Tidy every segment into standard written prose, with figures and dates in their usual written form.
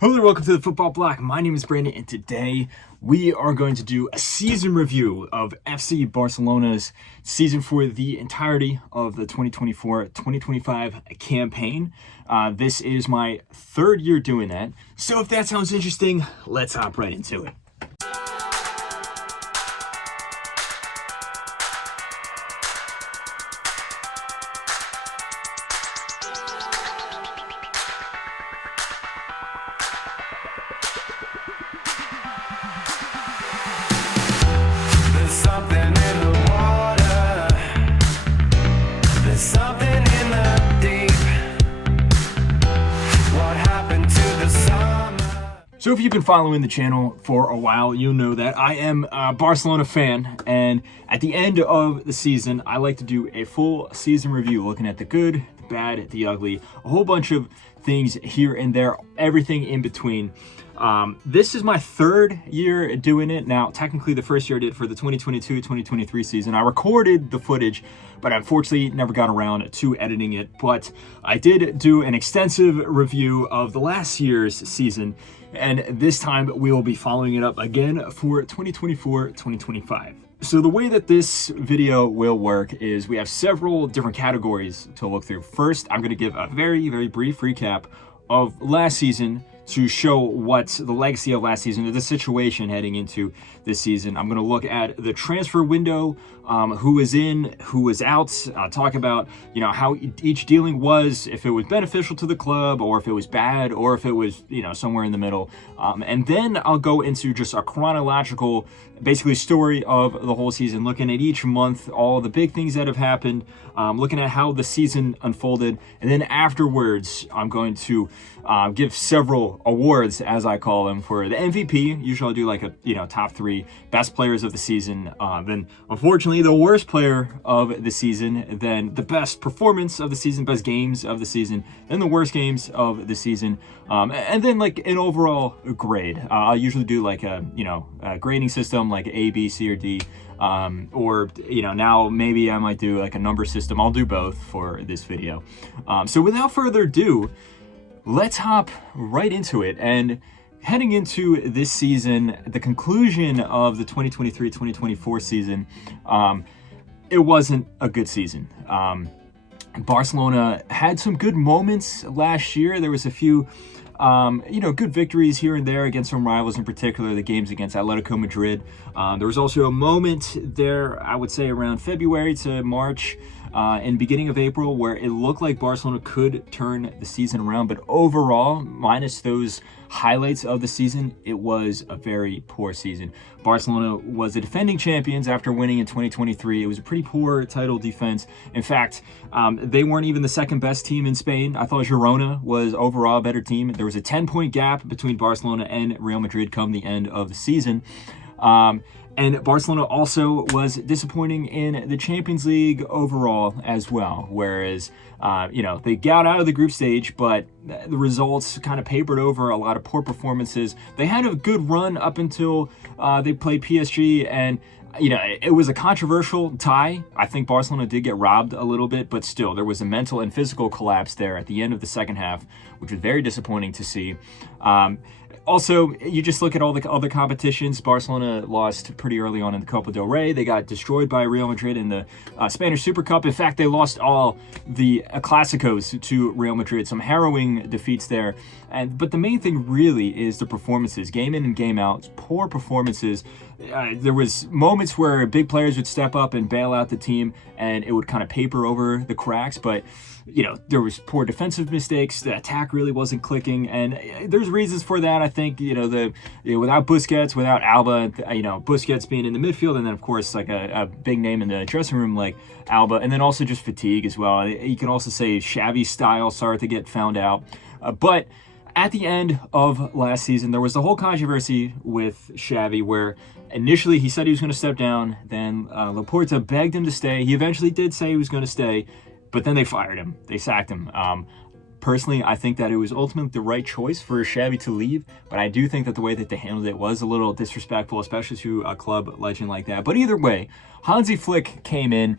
Hello there, welcome to the Football Block. My name is Brandon, and today we are going to do a season review of FC Barcelona's season for the entirety of the 2024-2025 campaign. This is my third year doing that, so if that sounds interesting, let's hop right into it. So if you've been following the channel for a while, you'll know that I am a Barcelona fan, and at the end of the season, I like to do a full season review, looking at the good, the bad, the ugly, a whole bunch of things here and there, everything in between. This is my third year doing it. Now, technically the first year I did for the 2022-2023 season. I recorded the footage, but unfortunately never got around to editing it. But I did do an extensive review of the last year's season, and this time we will be following it up again for 2024-2025. So the way that this video will work is we have several different categories to look through. First, I'm going to give a very brief recap of last season to show what's the legacy of last season, the situation heading into this season. I'm going to look at the transfer window, who was in, who was out, talk about, how each dealing was, if it was beneficial to the club or if it was bad or if it was, somewhere in the middle. And then I'll go into just a chronological, basically story of the whole season, looking at each month, all the big things that have happened, looking at how the season unfolded. And then afterwards, I'm going to give several awards, as I call them, for the MVP. Usually I'll do like a, top three best players of the season. Then unfortunately, the worst player of the season, then the best performance of the season, best games of the season, then the worst games of the season, and then like an overall grade. I'll usually do like a grading system like A, B, C, or D, or now maybe I might do like a number system. I'll do both for this video. So without further ado, let's hop right into it. And heading into this season, the conclusion of the 2023-2024 season, it wasn't a good season. Barcelona had some good moments last year. There was a few, good victories here and there against some rivals, in particular the games against Atletico Madrid. There was also a moment there, I would say around February to March, and beginning of April, where it looked like Barcelona could turn the season around, but overall, minus those highlights of the season, it was a very poor season. Barcelona was the defending champions after winning in 2023. It was a pretty poor title defense. In fact, they weren't even the second best team in Spain. I thought Girona was overall a better team. There was a 10-point gap between Barcelona and Real Madrid come the end of the season. And Barcelona also was disappointing in the Champions League overall as well, whereas, they got out of the group stage, but the results kind of papered over a lot of poor performances. They had a good run up until they played PSG, and it was a controversial tie. I think Barcelona did get robbed a little bit, but still, there was a mental and physical collapse there at the end of the second half, which was very disappointing to see. Also, you just look at all the other competitions. Barcelona lost pretty early on in the Copa del Rey. They got destroyed by Real Madrid in the Spanish Super Cup. In fact, they lost all the Clásicos to Real Madrid. Some harrowing defeats there. But the main thing really is the performances. Game in and game out, poor performances. There was moments where big players would step up and bail out the team, and it would kind of paper over the cracks. But there was poor defensive mistakes. The attack really wasn't clicking, and there's reasons for that. I think without Busquets, without Alba, Busquets being in the midfield, and then of course like a big name in the dressing room like Alba, and then also just fatigue as well. You can also say Xavi's style started to get found out, but at the end of last season, there was the whole controversy with Xavi where initially he said he was going to step down. Then Laporta begged him to stay. He eventually did say he was going to stay, but then they fired him. They sacked him. Personally, I think that it was ultimately the right choice for Xavi to leave, but I do think that the way that they handled it was a little disrespectful, especially to a club legend like that. But either way, Hansi Flick came in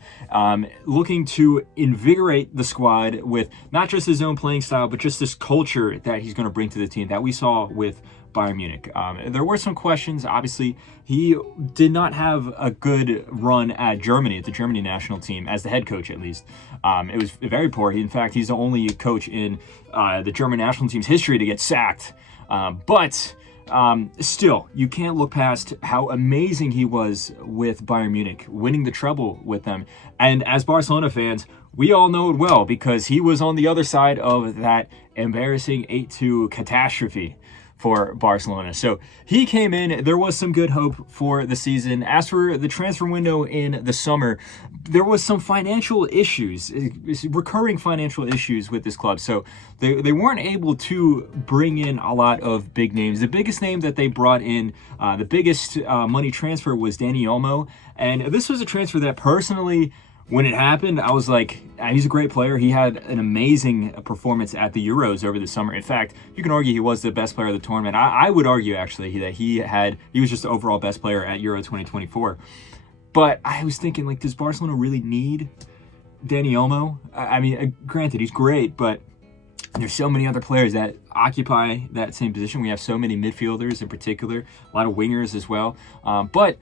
looking to invigorate the squad with not just his own playing style, but just this culture that he's going to bring to the team that we saw with Bayern Munich. There were some questions. Obviously, he did not have a good run at Germany, at the Germany national team, as the head coach at least. It was very poor. In fact, he's the only coach in the German national team's history to get sacked. But still, you can't look past how amazing he was with Bayern Munich, winning the treble with them. And as Barcelona fans, we all know it well because he was on the other side of that embarrassing 8-2 catastrophe for Barcelona. So he came in. There was some good hope for the season. As for the transfer window in the summer, there was some financial issues, recurring financial issues with this club. So they weren't able to bring in a lot of big names. The biggest name that they brought in, the biggest money transfer was Dani Olmo. And this was a transfer that personally, when it happened, I was like, he's a great player. He had an amazing performance at the Euros over the summer. In fact, you can argue he was the best player of the tournament. I would argue, actually, that he was just the overall best player at Euro 2024. But I was thinking, like, does Barcelona really need Dani Olmo? I mean, granted, he's great, but there's so many other players that occupy that same position. We have so many midfielders in particular, a lot of wingers as well. But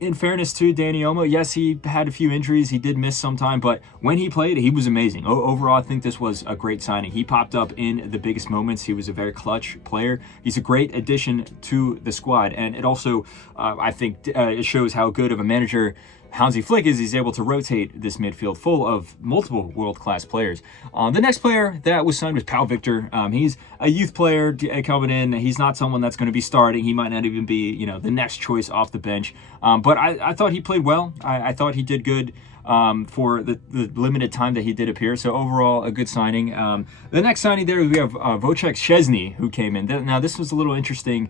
in fairness to Dani Olmo, yes, he had a few injuries. He did miss some time, but when he played, he was amazing. Overall, I think this was a great signing. He popped up in the biggest moments. He was a very clutch player. He's a great addition to the squad, and it also, I think, it shows how good of a manager Hansi Flick is. He's able to rotate this midfield full of multiple world-class players. The next player that was signed was Pau Victor. He's a youth player coming in. He's not someone that's going to be starting. He might not even be, the next choice off the bench. But I thought he played well. I thought he did good for the limited time that he did appear. So overall, a good signing. The next signing there, we have Wojciech Szczesny, who came in. Now, this was a little interesting.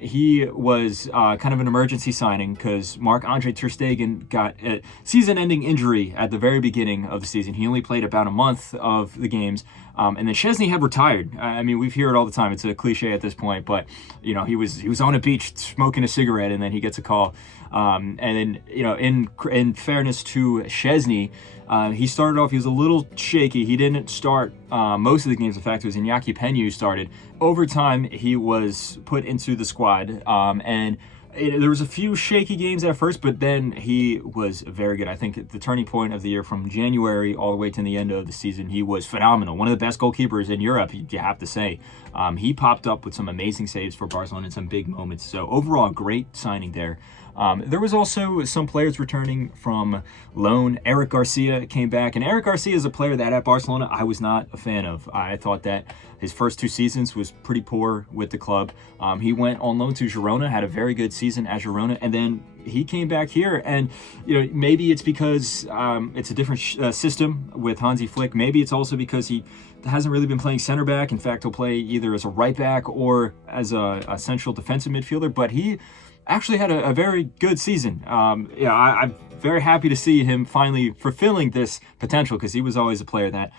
He was kind of an emergency signing because Marc-Andre ter Stegen got a season-ending injury at the very beginning of the season. He only played about a month of the games, and then Szczesny had retired. I mean, we hear it all the time. It's a cliche at this point, but he was on a beach smoking a cigarette, and then he gets a call. And then in fairness to Szczesny, he started off, he was a little shaky. He didn't start most of the games. In fact, it was Iñaki Peña who started. Over time, he was put into the squad, and there was a few shaky games at first, but then he was very good. I think at the turning point of the year, from January all the way to the end of the season, he was phenomenal. One of the best goalkeepers in Europe, you have to say. He popped up with some amazing saves for Barcelona in some big moments. So overall, great signing there. There was also some players returning from loan. Eric Garcia came back, and Eric Garcia is a player that at Barcelona I was not a fan of. I thought that his first 2 seasons was pretty poor with the club. He went on loan to Girona, had a very good season at Girona, and then he came back here. And maybe it's because it's a different system with Hansi Flick. Maybe it's also because he hasn't really been playing center back. In fact, he'll play either as a right back or as a central defensive midfielder. But he actually had a very good season. I'm very happy to see him finally fulfilling this potential, because he was always a player that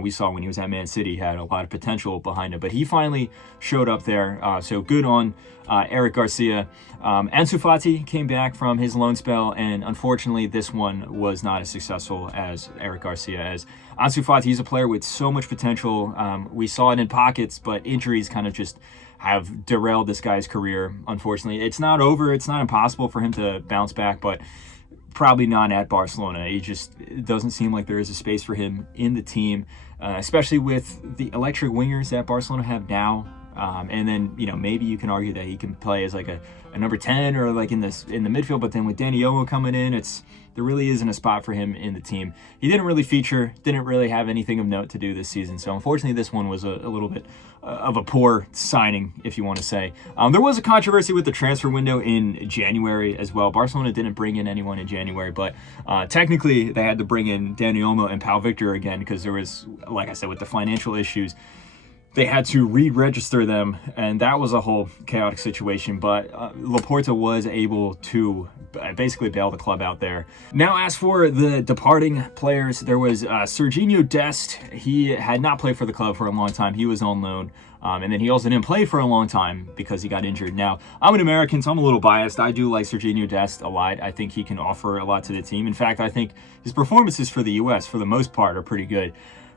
we saw when he was at Man City, had a lot of potential behind him, but he finally showed up there. So good on Eric Garcia. Ansu Fati came back from his loan spell, and unfortunately this one was not as successful as Eric Garcia. As Ansu Fati, he's a player with so much potential. We saw it in pockets, but injuries kind of just have derailed this guy's career. Unfortunately, it's not over. It's not impossible for him to bounce back, but probably not at Barcelona. It doesn't seem like there is a space for him in the team, especially with the electric wingers that Barcelona have now. And then, maybe you can argue that he can play as like a number 10 or like in the midfield, but then with Dani Olmo coming in, there really isn't a spot for him in the team. He didn't really feature, didn't really have anything of note to do this season. So unfortunately, this one was a little bit of a poor signing, if you want to say. There was a controversy with the transfer window in January as well. Barcelona didn't bring in anyone in January, but technically they had to bring in Dani Olmo and Pau Victor again, because there was, like I said, with the financial issues. they had to re-register them, and that was a whole chaotic situation. But Laporta was able to basically bail the club out there. Now, as for the departing players, there was Serginho Dest. He had not played for the club for a long time. He was on loan. And then he also didn't play for a long time because he got injured. Now, I'm an American, so I'm a little biased. I do like Serginho Dest a lot. I think he can offer a lot to the team. In fact, I think his performances for the U.S., for the most part, are pretty good.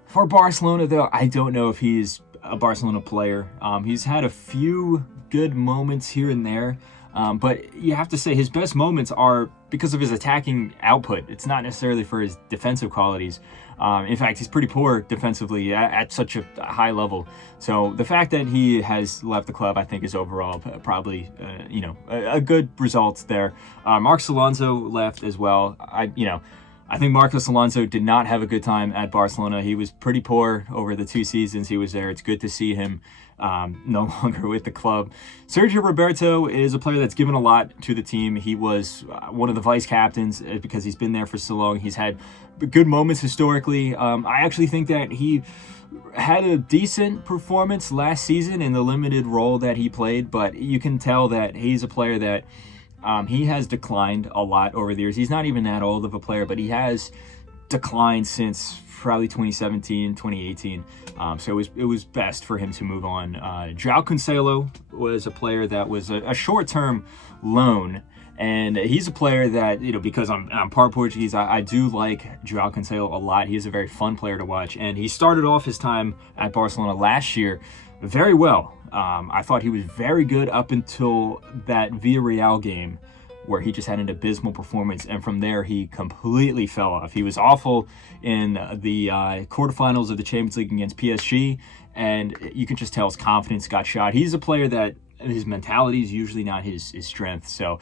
For Barcelona, though, I don't know if he's a Barcelona player. He's had a few good moments here and there. But you have to say his best moments are because of his attacking output. It's not necessarily for his defensive qualities. In fact, he's pretty poor defensively at such a high level. So the fact that he has left the club, I think, is overall probably, a good result there. Marcos Alonso left as well. I think Marcos Alonso did not have a good time at Barcelona. He was pretty poor over the 2 seasons he was there. It's good to see him no longer with the club. Sergio Roberto is a player that's given a lot to the team. He was one of the vice captains because he's been there for so long. He's had good moments historically. I actually think that he had a decent performance last season in the limited role that he played, but you can tell that he's a player that he has declined a lot over the years. He's not even that old of a player, but he has declined since probably 2017, 2018. So it was best for him to move on. João Cancelo was a player that was a short-term loan, and he's a player that, because I'm part Portuguese, I do like João Cancelo a lot. He is a very fun player to watch, and he started off his time at Barcelona last year very well. I thought he was very good up until that Villarreal game, where he just had an abysmal performance, and from there he completely fell off. He was awful in the quarterfinals of the Champions League against PSG, and you can just tell his confidence got shot. He's a player that his mentality is usually not his strength. So,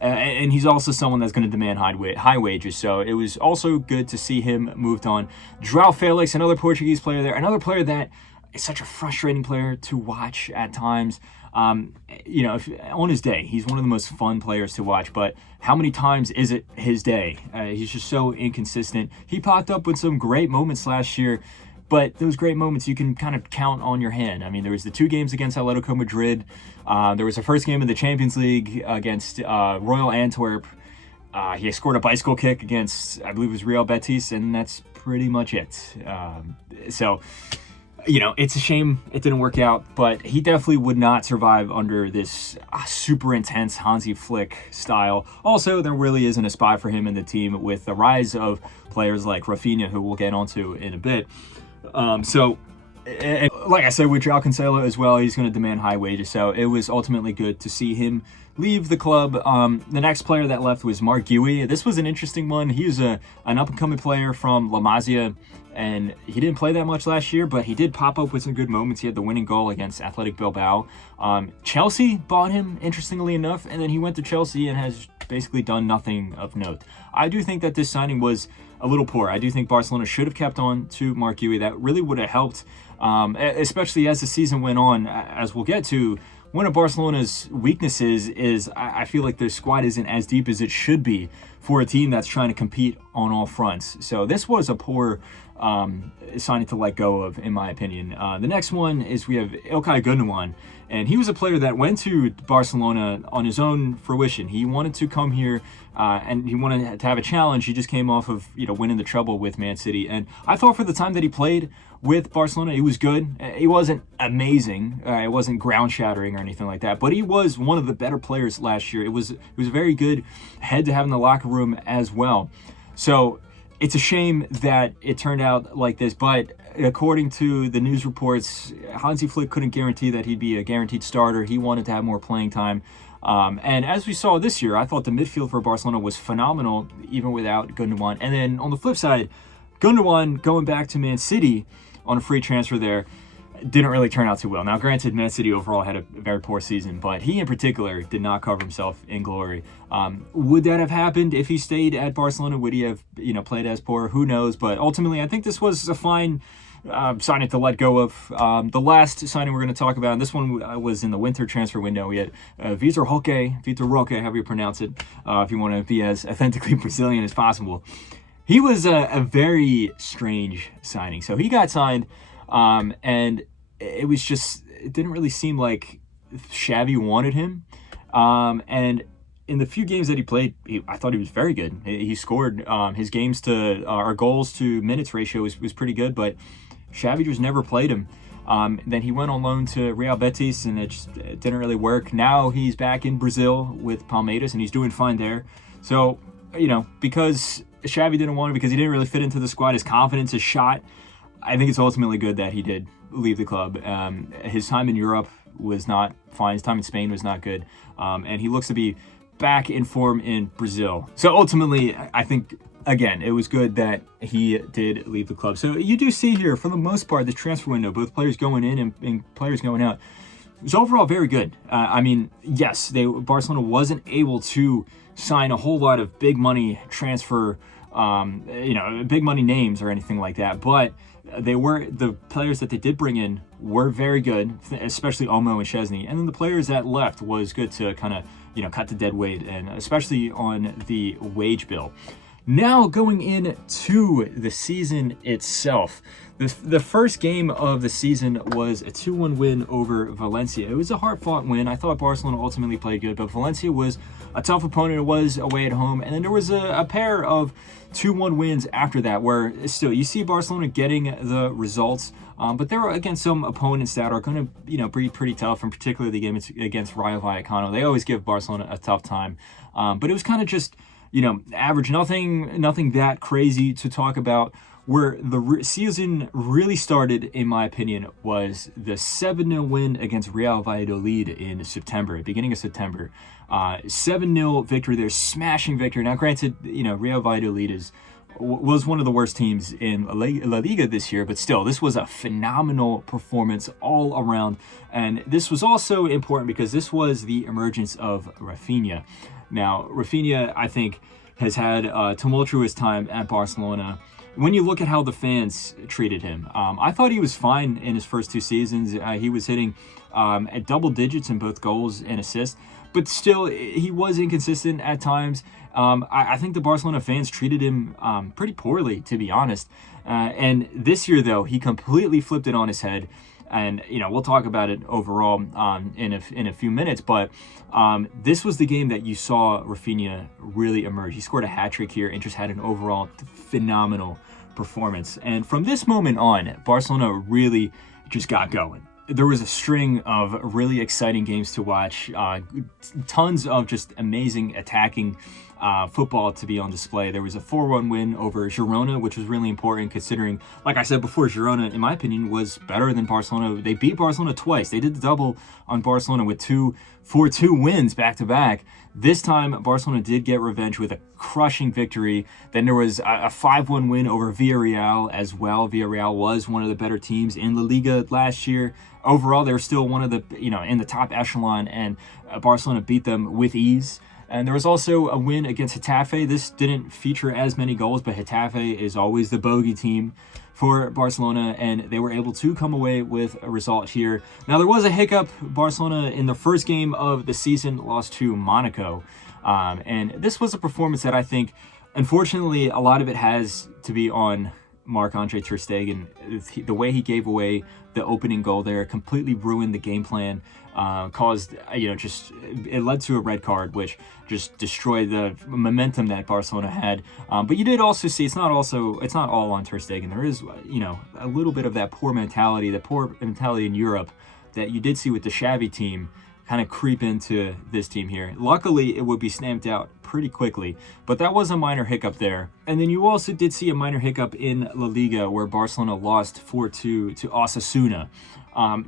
and he's also someone that's going to demand high wages. So it was also good to see him moved on. João Felix, another Portuguese player there, another player that is such a frustrating player to watch at times. If, on his day, he's one of the most fun players to watch, but how many times is it his day? He's just so inconsistent. He popped up with some great moments last year, but those great moments you can kind of count on your hand. I mean, there was the 2 games against Atletico Madrid. There was the first game of the Champions League against Royal Antwerp. He scored a bicycle kick against, I believe it was Real Betis, and that's pretty much it. It's a shame it didn't work out, but he definitely would not survive under this super intense Hansi Flick style. Also, there really isn't a spot for him in the team with the rise of players like Rafinha, who we'll get onto in a bit. And like I said, with João Cancelo as well, he's going to demand high wages, so it was ultimately good to see him leave the club. The next player that left was Marc Guéhi. This was an interesting one. He was an up-and-coming player from La Masia, and he didn't play that much last year, but he did pop up with some good moments. He had the winning goal against Athletic Bilbao. Chelsea bought him, interestingly enough, and then he went to Chelsea and has basically done nothing of note. I do think that this signing was a little poor. I do think Barcelona should have kept on to Marc Guéhi. That really would have helped, especially as the season went on, as we'll get to. One of Barcelona's weaknesses is I feel like their squad isn't as deep as it should be for a team that's trying to compete on all fronts. So this was a poor signing to let go of, in my opinion. The next one is we have Ilkay Gundogan, and he was a player that went to Barcelona on his own fruition. He wanted to come here and he wanted to have a challenge. He just came off of winning the treble with Man City, and I thought for the time that he played with Barcelona, he was good. He wasn't amazing. It wasn't ground shattering or anything like that, but he was one of the better players last year. It was a very good head to have in the locker room as well. So it's a shame that it turned out like this, but according to the news reports, Hansi Flick couldn't guarantee that he'd be a guaranteed starter. He wanted to have more playing time. And as we saw this year, I thought the midfield for Barcelona was phenomenal, even without Gundogan. And then on the flip side, Gundogan going back to Man City on a free transfer there didn't really turn out too well. Now, granted, Man City overall had a very poor season, but he in particular did not cover himself in glory. Would that have happened if he stayed at Barcelona? Would he have, played as poor? Who knows? But ultimately, I think this was a fine signing to let go of. The last signing we're going to talk about, and this one was in the winter transfer window. We had Vitor Roque, however you pronounce it, if you want to be as authentically Brazilian as possible. He was a very strange signing. So he got signed, and it didn't really seem like Xavi wanted him. And in the few games that he played, I thought he was very good. He scored. His games to our goals to minutes ratio was pretty good, but Xavi just never played him. Then he went on loan to Real Betis, and it didn't really work. Now he's back in Brazil with Palmeiras, and he's doing fine there. So, because Xavi didn't want him, because he didn't really fit into the squad, his confidence is shot. I think it's ultimately good that he did leave the club. His time in Europe was not fine. His time in Spain was not good. And he looks to be back in form in Brazil. So ultimately, I think, again, it was good that he did leave the club. So you do see here, for the most part, the transfer window, both players going in and players going out, was overall very good. Yes, Barcelona wasn't able to sign a whole lot of big money transfer, big money names or anything like that, but the players that they did bring in were very good, especially Olmo and Szczesny. And then the players that left was good to kind of, cut the dead weight, and especially on the wage bill. Now going into the season itself, the first game of the season was a 2-1 win over Valencia. It was a hard-fought win. I thought Barcelona ultimately played good, but Valencia was a tough opponent. It was away at home, and then there was a pair of 2-1 wins after that, where still you see Barcelona getting the results, but there are, again, some opponents that are going to be pretty tough, and particularly the game against Rayo Vallecano. They always give Barcelona a tough time, but it was kind of just average, nothing that crazy to talk about. Where the season really started, in my opinion, was the 7-0 win against Real Valladolid in September, beginning of September. 7-0 victory there, smashing victory. Now, granted, Real Valladolid was one of the worst teams in La Liga this year, but still, this was a phenomenal performance all around. And this was also important because this was the emergence of Rafinha. Now, Rafinha, I think, has had a tumultuous time at Barcelona. When you look at how the fans treated him, I thought he was fine in his first two seasons. He was hitting at double digits in both goals and assists, but still, he was inconsistent at times. I think the Barcelona fans treated him pretty poorly, to be honest. And this year, though, he completely flipped it on his head. And, we'll talk about it overall in a few minutes. But this was the game that you saw Rafinha really emerge. He scored a hat-trick here and just had an overall phenomenal performance. And from this moment on, Barcelona really just got going. There was a string of really exciting games to watch, tons of just amazing attacking football to be on display. There was a 4-1 win over Girona, which was really important considering, like I said before, Girona, in my opinion, was better than Barcelona. They beat Barcelona twice. They did the double on Barcelona with 4-2 wins back-to-back. This time, Barcelona did get revenge with a crushing victory. Then there was a 5-1 win over Villarreal as well. Villarreal was one of the better teams in La Liga last year. Overall, they were still one of the, in the top echelon, and Barcelona beat them with ease. And there was also a win against Getafe. This didn't feature as many goals, but Getafe is always the bogey team for Barcelona, and they were able to come away with a result here. Now, there was a hiccup. Barcelona, in the first game of the season, lost to Monaco. And this was a performance that I think, unfortunately, a lot of it has to be on Marc-Andre ter Stegen. The way he gave away the opening goal there completely ruined the game plan, caused, it led to a red card, which just destroyed the momentum that Barcelona had. But you did also see, it's not all on ter Stegen. There is, a little bit of that poor mentality in Europe that you did see with the Xavi team kind of creep into this team here. Luckily, it would be stamped out pretty quickly, but that was a minor hiccup there. And then you also did see a minor hiccup in La Liga where Barcelona lost 4-2 to Osasuna.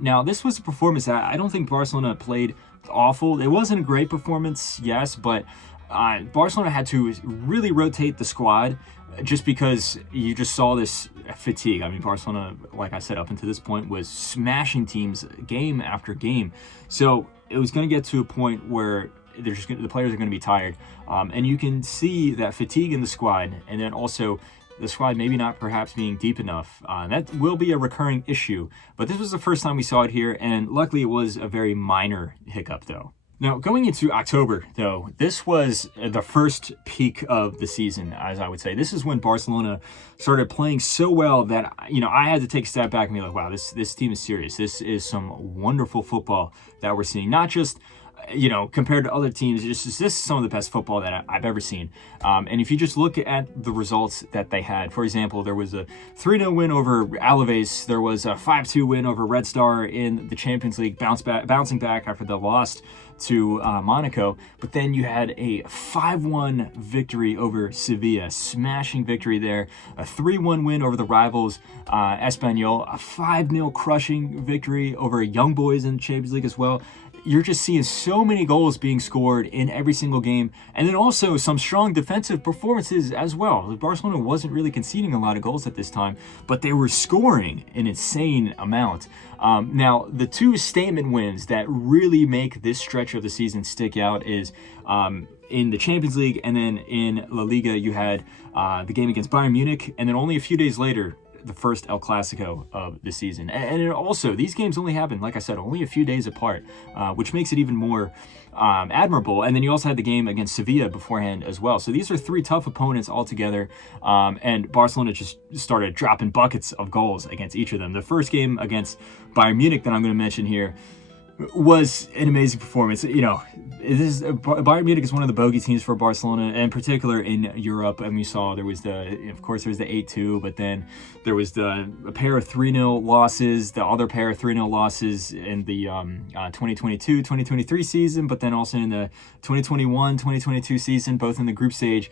Now, this was a performance that I don't think Barcelona played awful. It wasn't a great performance, yes, but Barcelona had to really rotate the squad just because you just saw this fatigue. I mean, Barcelona, like I said, up until this point, was smashing teams game after game. So it was going to get to a point where the players are going to be tired. And you can see that fatigue in the squad, and then also the squad maybe not perhaps being deep enough. That will be a recurring issue. But this was the first time we saw it here, and luckily it was a very minor hiccup, though. Now, going into October, though, this was the first peak of the season, as I would say. This is when Barcelona started playing so well that, I had to take a step back and be like, wow, this team is serious. This is some wonderful football that we're seeing. Not just, compared to other teams, this is some of the best football that I've ever seen. And if you just look at the results that they had, for example, there was a 3-0 win over Alaves. There was a 5-2 win over Red Star in the Champions League, bouncing back after the loss to Monaco. But then you had a 5-1 victory over Sevilla, smashing victory there. A 3-1 win over the rivals Espanyol, a 5-0 crushing victory over Young Boys in the Champions League as well. You're just seeing so many goals being scored in every single game. And then also some strong defensive performances as well. Barcelona wasn't really conceding a lot of goals at this time, but they were scoring an insane amount. Now, the two statement wins that really make this stretch of the season stick out is in the Champions League, and then in La Liga, you had the game against Bayern Munich, and then only a few days later, the first El Clasico of the season. And it also, these games only happened, like I said, only a few days apart, which makes it even more admirable. And then you also had the game against Sevilla beforehand as well. So these are three tough opponents altogether, and Barcelona just started dropping buckets of goals against each of them. The first game against Bayern Munich that I'm going to mention here was an amazing performance. Bayern Munich is one of the bogey teams for Barcelona, in particular in Europe. And we saw there was the 8-2, but then there was a pair of 3-0 losses, the other pair of 3-0 losses in the 2022-2023 season, but then also in the 2021-2022 season, both in the group stage.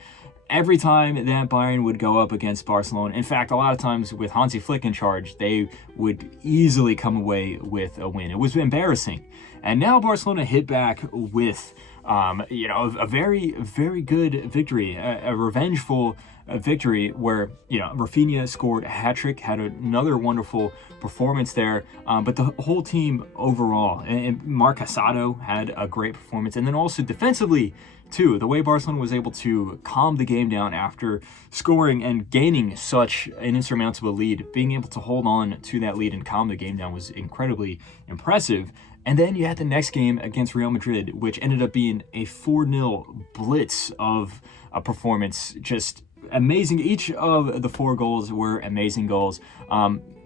Every time that Bayern would go up against Barcelona, in fact, a lot of times with Hansi Flick in charge, they would easily come away with a win. It was embarrassing. And now Barcelona hit back with, a very, very good victory, a revengeful victory where, Rafinha scored a hat-trick, had another wonderful performance there. But the whole team overall, and Marc Casado had a great performance. And then also defensively, too, the way Barcelona was able to calm the game down after scoring and gaining such an insurmountable lead, being able to hold on to that lead and calm the game down was incredibly impressive. And then you had the next game against Real Madrid, which ended up being a 4-0 blitz of a performance. Just amazing. Each of the 4 goals were amazing goals.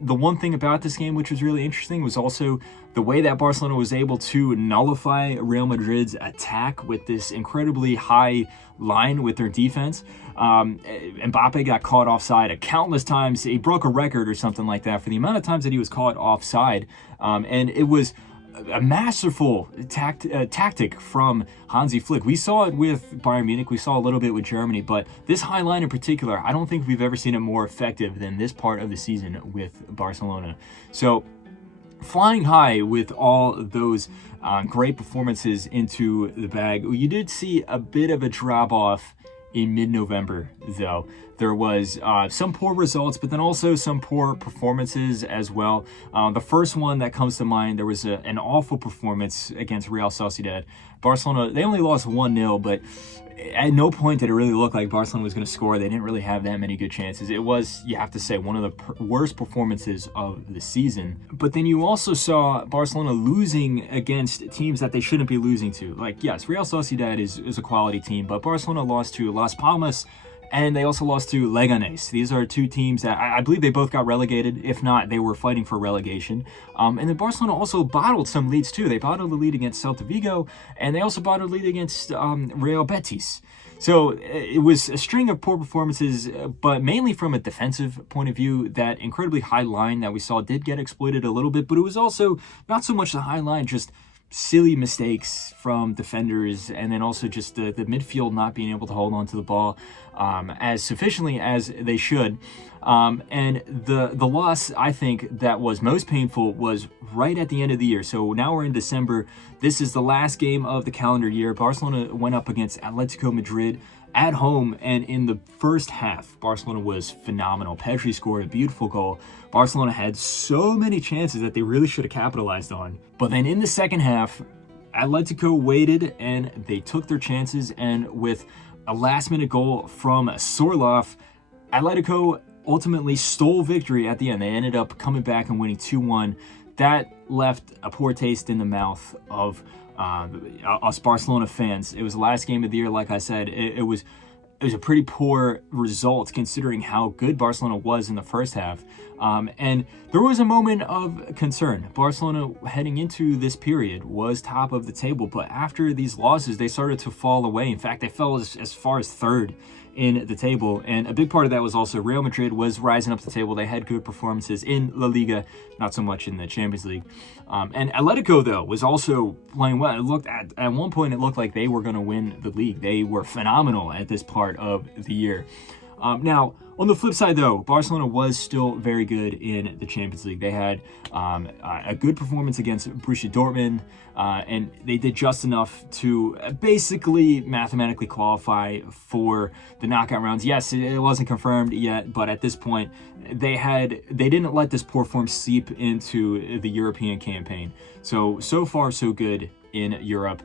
The one thing about this game, which was really interesting, was also the way that Barcelona was able to nullify Real Madrid's attack with this incredibly high line with their defense. Mbappe got caught offside countless times. He broke a record or something like that for the amount of times that he was caught offside. And it was a masterful tactic from Hansi Flick. We saw it with Bayern Munich. We saw a little bit with Germany, but this high line in particular, I don't think we've ever seen it more effective than this part of the season with Barcelona. So flying high with all those great performances into the bag, you did see a bit of a drop off in mid-November, though. There was some poor results, but then also some poor performances as well. The first one that comes to mind, there was an awful performance against Real Sociedad. Barcelona, they only lost 1-0, but at no point did it really look like Barcelona was going to score. They didn't really have that many good chances. It was, you have to say, one of the worst performances of the season. But then you also saw Barcelona losing against teams that they shouldn't be losing to. Like, yes, Real Sociedad is a quality team, but Barcelona lost to Las Palmas, and they also lost to Leganés. These are two teams that I believe they both got relegated. If not, they were fighting for relegation. And then Barcelona also bottled some leads too. They bottled the lead against Celta Vigo, and they also bottled the lead against Real Betis. So it was a string of poor performances, but mainly from a defensive point of view. That incredibly high line that we saw did get exploited a little bit, but it was also not so much the high line, just silly mistakes from defenders, and then also just the midfield not being able to hold on to the ball as sufficiently as they should. And the loss, I think, that was most painful was right at the end of the year. So now we're in December. This is the last game of the calendar year. Barcelona went up against Atletico Madrid at home, and in the first half, Barcelona was phenomenal. Pedri scored a beautiful goal. Barcelona had so many chances that they really should have capitalized on. But then in the second half, Atletico waited and they took their chances, and with a last-minute goal from Sorloth, Atletico ultimately stole victory at the end. They ended up coming back and winning 2-1. that left a poor taste in the mouth of us Barcelona fans. It was the last game of the year, like I said. It was a pretty poor result considering how good Barcelona was in the first half. And there was a moment of concern. Barcelona, heading into this period, was top of the table, but after these losses, they started to fall away. In fact, they fell as far as third in the table, and a big part of that was also Real Madrid was rising up the table. They had good performances in La Liga, not so much in the Champions League. And Atletico, though, was also playing well. It looked at one point, it looked like they were going to win the league. They were phenomenal at this part of the year. Now, on the flip side, though, Barcelona was still very good in the Champions League. They had a good performance against Borussia Dortmund, and they did just enough to basically mathematically qualify for the knockout rounds. Yes, it wasn't confirmed yet, but at this point, they didn't let this poor form seep into the European campaign. So far, so good in Europe.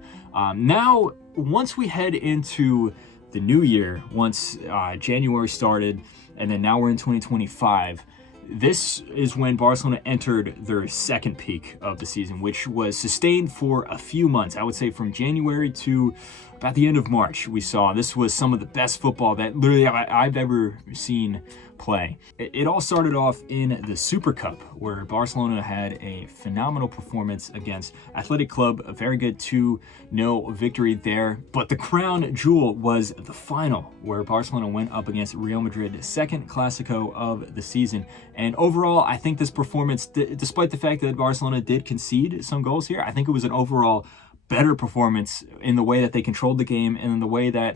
Now, once we head into the new year, once January started, and then now we're in 2025, this is when Barcelona entered their second peak of the season, which was sustained for a few months. I would say from January to about the end of March, we saw this was some of the best football that literally I've ever seen play. It all started off in the Super Cup, where Barcelona had a phenomenal performance against Athletic Club, a very good 2-0 victory there. But the crown jewel was the final, where Barcelona went up against Real Madrid, second Clásico of the season. And overall, I think this performance, despite the fact that Barcelona did concede some goals here, I think it was an overall better performance in the way that they controlled the game and in the way that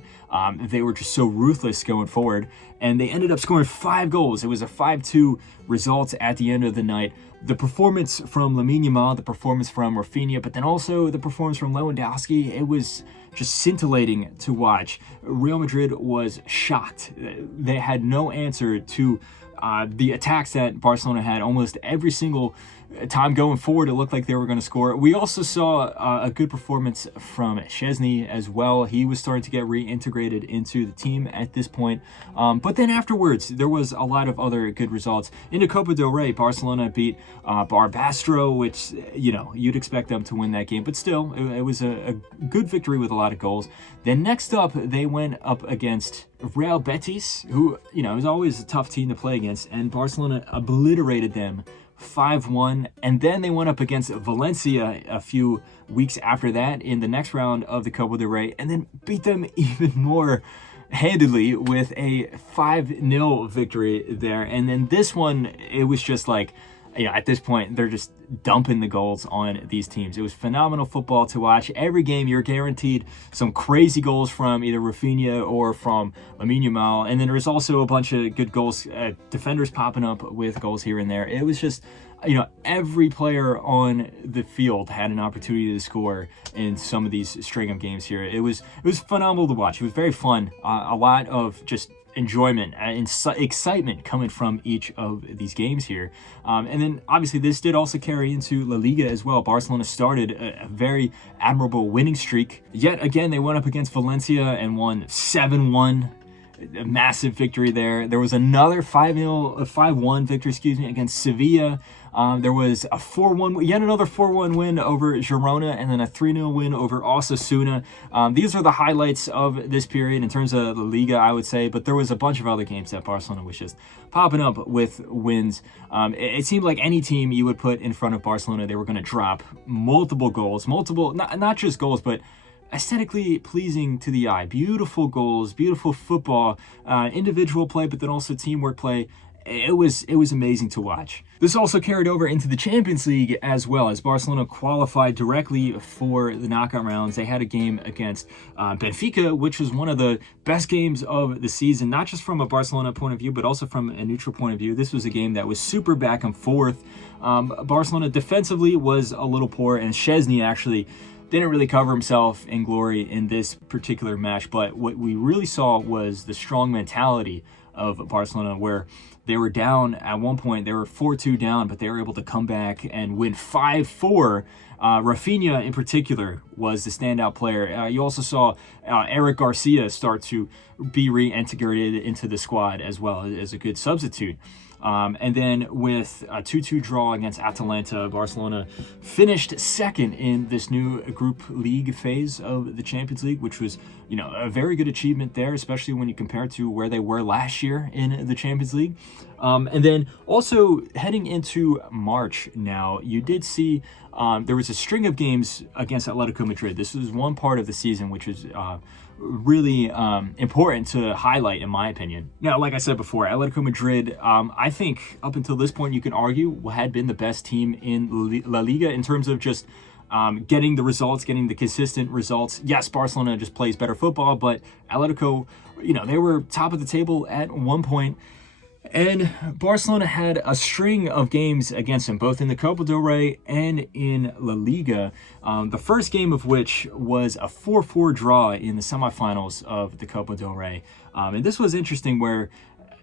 they were just so ruthless going forward. And they ended up scoring 5 goals. It was a 5-2 result at the end of the night. The performance from Lamine Yamal, the performance from Rafinha, but then also the performance from Lewandowski, it was just scintillating to watch. Real Madrid was shocked. They had no answer to the attacks that Barcelona had almost every single time going forward. It looked like they were going to score. We also saw a good performance from Szczesny as well. He was starting to get reintegrated into the team at this point. But then afterwards, there was a lot of other good results. In the Copa del Rey, Barcelona beat Barbastro, which, you'd expect them to win that game. But still, it was a good victory with a lot of goals. Then next up, they went up against Real Betis, who, is always a tough team to play against. And Barcelona obliterated them 5-1, and then they went up against Valencia a few weeks after that in the next round of the Copa del Rey, and then beat them even more handedly with a 5-0 victory there. And then this one, it was just like, at this point, they're just dumping the goals on these teams. It was phenomenal football to watch. Every game, you're guaranteed some crazy goals from either Rafinha or from Lamine Yamal. And then there's also a bunch of good goals, defenders popping up with goals here and there. It was just, every player on the field had an opportunity to score in some of these string of games here. It was phenomenal to watch. It was very fun. A lot of just enjoyment and excitement coming from each of these games here. And then obviously this did also carry into La Liga as well. Barcelona started a very admirable winning streak. Yet again, they went up against Valencia and won 7-1. A massive victory there. There was another 5-1 victory, against Sevilla. There was a 4-1, yet another 4-1 win over Girona, and then a 3-0 win over Osasuna. These are the highlights of this period in terms of the Liga, I would say, but there was a bunch of other games that Barcelona was just popping up with wins. It seemed like any team you would put in front of Barcelona, they were going to drop multiple goals, not just goals, but aesthetically pleasing to the eye. Beautiful goals, beautiful football, individual play, but then also teamwork play. It was amazing to watch. This also carried over into the Champions League as well, as Barcelona qualified directly for the knockout rounds. They had a game against Benfica, which was one of the best games of the season, not just from a Barcelona point of view, but also from a neutral point of view. This was a game that was super back and forth. Barcelona defensively was a little poor, and Szczesny actually didn't really cover himself in glory in this particular match. But what we really saw was the strong mentality of Barcelona, where they were down at one point. They were 4-2 down, but they were able to come back and win 5-4. Rafinha, in particular, was the standout player. You also saw Eric Garcia start to be reintegrated into the squad as well as a good substitute. And then with a 2-2 draw against Atalanta, Barcelona finished second in this new group league phase of the Champions League, which was, a very good achievement there, especially when you compare to where they were last year in the Champions League. And then also heading into March now, you did see there was a string of games against Atletico Madrid. This was one part of the season which was really important to highlight, in my opinion. Now, like I said before, Atletico Madrid, I think up until this point, you can argue, had been the best team in La Liga in terms of just getting the results, getting the consistent results. Yes, Barcelona just plays better football, but Atletico, they were top of the table at one point. And Barcelona had a string of games against them, both in the Copa del Rey and in La Liga. The first game of which was a 4-4 draw in the semifinals of the Copa del Rey. And this was interesting where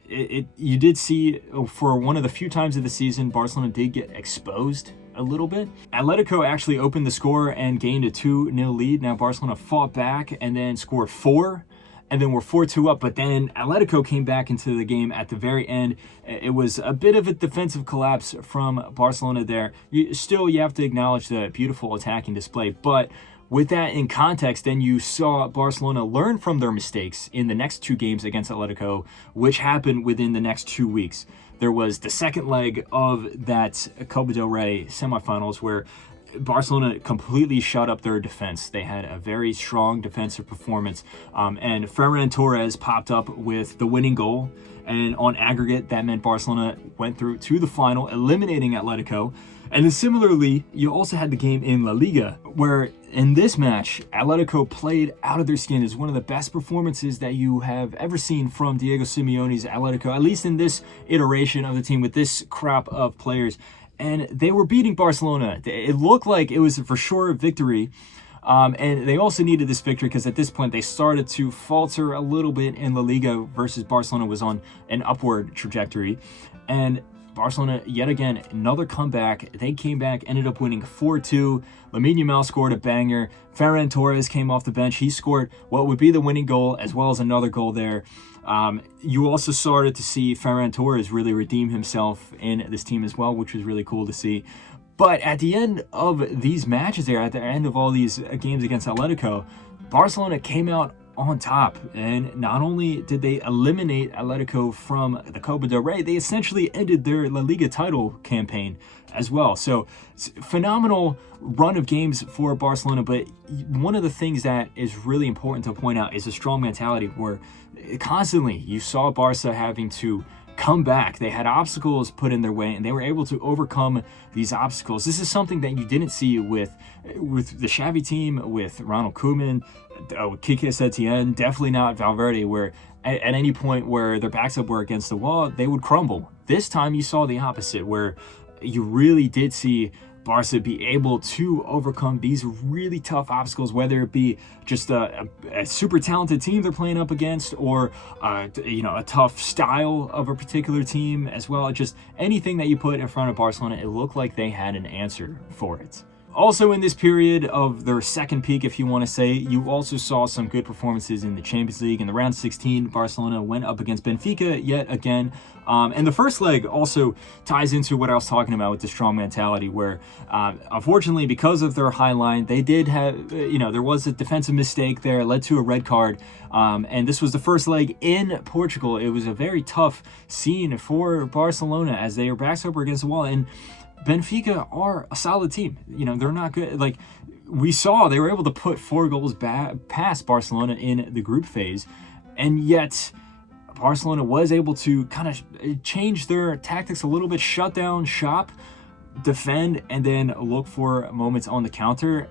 you did see, for one of the few times of the season, Barcelona did get exposed a little bit. Atletico actually opened the score and gained a 2-0 lead. Now Barcelona fought back and then scored 4. And then we're 4-2 up, but then Atletico came back into the game at the very end. It was a bit of a defensive collapse from Barcelona there. You have to acknowledge the beautiful attacking display, but with that in context, then you saw Barcelona learn from their mistakes in the next 2 games against Atletico, which happened within the next 2 weeks. There was the second leg of that Copa del Rey semifinals where Barcelona completely shut up their defense. They had a very strong defensive performance, and Ferran Torres popped up with the winning goal, and on aggregate that meant Barcelona went through to the final, eliminating Atletico. And then similarly, you also had the game in La Liga, where in this match Atletico played out of their skin. It's one of the best performances that you have ever seen from Diego Simeone's Atletico, at least in this iteration of the team with this crop of players. And they were beating Barcelona. It looked like it was for sure a victory. And they also needed this victory because at this point they started to falter a little bit in La Liga versus Barcelona was on an upward trajectory. And Barcelona, yet again, another comeback. They came back, ended up winning 4-2. Lamine Yamal scored a banger. Ferran Torres came off the bench. He scored what would be the winning goal, as well as another goal there. You also started to see Ferran Torres really redeem himself in this team as well, which was really cool to see. But at the end of these matches there, at the end of all these games against Atletico, Barcelona came out on top. And not only did they eliminate Atletico from the Copa del Rey, they essentially ended their La Liga title campaign as well. So it's a phenomenal run of games for Barcelona. But one of the things that is really important to point out is a strong mentality where constantly you saw Barca having to come back. They had obstacles put in their way and they were able to overcome these obstacles. This is something that you didn't see with the Xavi team, with Ronald Koeman, Quique Setien, definitely not Valverde, where at any point where their backs up were against the wall, they would crumble. This time you saw the opposite, where you really did see Barca be able to overcome these really tough obstacles, whether it be just a super talented team they're playing up against, or a tough style of a particular team as well. Just anything that you put in front of Barcelona, it looked like they had an answer for it. Also in this period of their second peak, if you want to say, you also saw some good performances in the Champions League. In the round 16, Barcelona went up against Benfica yet again. And the first leg also ties into what I was talking about with the strong mentality, where unfortunately, because of their high line, they did have, there was a defensive mistake there, led to a red card. And this was the first leg in Portugal. It was a very tough scene for Barcelona as they were backs up against the wall. And Benfica are a solid team. They're not good. Like we saw, they were able to put 4 goals past Barcelona in the group phase, and yet Barcelona was able to kind of change their tactics a little bit, shut down shop, defend, and then look for moments on the counter.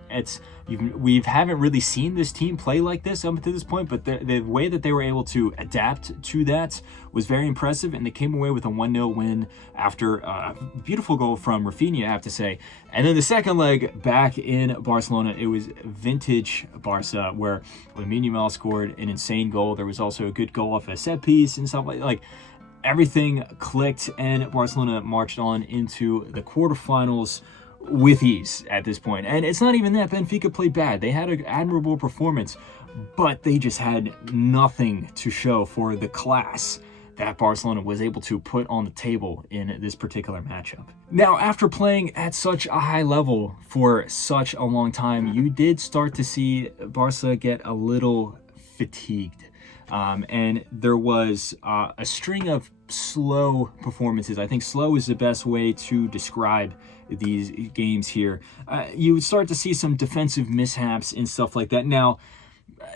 We haven't really seen this team play like this up to this point, but the way that they were able to adapt to that was very impressive, and they came away with a 1-0 win after a beautiful goal from Rafinha, I have to say. And then the second leg back in Barcelona, it was vintage Barca, where Lamine Yamal scored an insane goal. There was also a good goal off a set piece and stuff like everything clicked, and Barcelona marched on into the quarterfinals with ease at this point. And it's not even that Benfica played bad. They had an admirable performance, but they just had nothing to show for the class that Barcelona was able to put on the table in this particular matchup. Now, after playing at such a high level for such a long time, you did start to see Barca get a little fatigued. And there was a string of slow performances. I think slow is the best way to describe these games here. You would start to see some defensive mishaps and stuff like that. Now,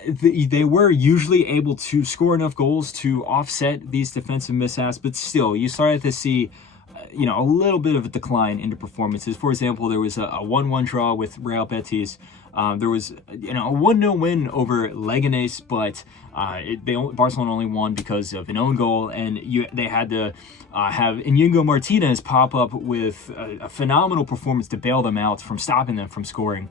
they were usually able to score enough goals to offset these defensive mishaps, but still, you started to see a little bit of a decline into performances. For example, there was a 1-1 draw with Real Betis. There was a 1-0 win over Leganés, but Barcelona only won because of an own goal, and they had to have Íñigo Martínez pop up with a phenomenal performance to bail them out from stopping them from scoring.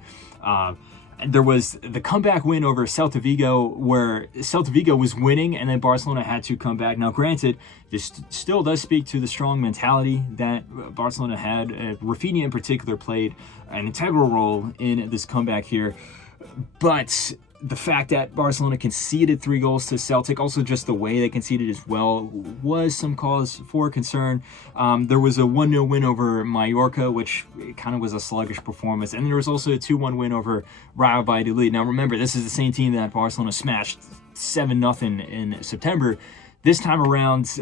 There was the comeback win over Celta Vigo, where Celta Vigo was winning and then Barcelona had to come back. Now, granted, this still does speak to the strong mentality that Barcelona had. Rafinha in particular played an integral role in this comeback here. But the fact that Barcelona conceded 3 goals to Celtic, also just the way they conceded as well, was some cause for concern. There was a 1-0 win over Mallorca, which kind of was a sluggish performance. And there was also a 2-1 win over Real Valladolid. Now remember, this is the same team that Barcelona smashed 7-0 in September. This time around,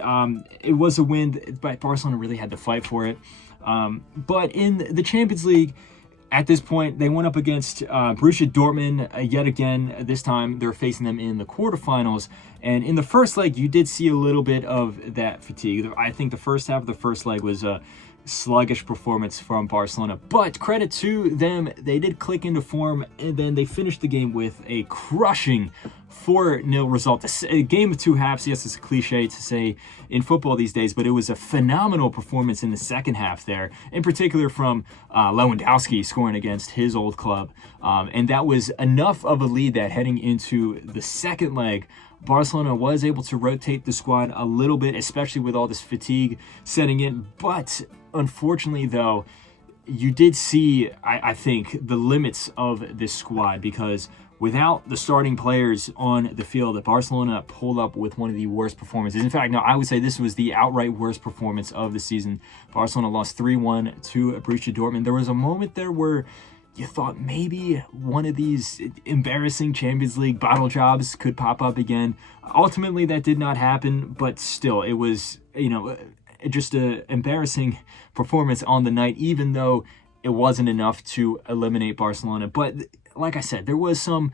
it was a win, but Barcelona really had to fight for it. But in the Champions League, at this point, they went up against Borussia Dortmund yet again. This time, they're facing them in the quarterfinals. And in the first leg, you did see a little bit of that fatigue. I think the first half of the first leg was a sluggish performance from Barcelona. But credit to them, they did click into form, and then they finished the game with a crushing 4-0 result. A game of 2 halves, yes, it's a cliche to say in football these days, but it was a phenomenal performance in the second half there, in particular from Lewandowski scoring against his old club. And that was enough of a lead that heading into the second leg, Barcelona was able to rotate the squad a little bit, especially with all this fatigue setting in. But unfortunately, though, you did see, I think, the limits of this squad, because without the starting players on the field, Barcelona pulled up with one of the worst performances. In fact, no, I would say this was the outright worst performance of the season. Barcelona lost 3-1 to Borussia Dortmund. There was a moment there where you thought maybe one of these embarrassing Champions League bottle jobs could pop up again. Ultimately, that did not happen, but still, it was, just an embarrassing performance on the night, even though it wasn't enough to eliminate Barcelona. But like I said, there was some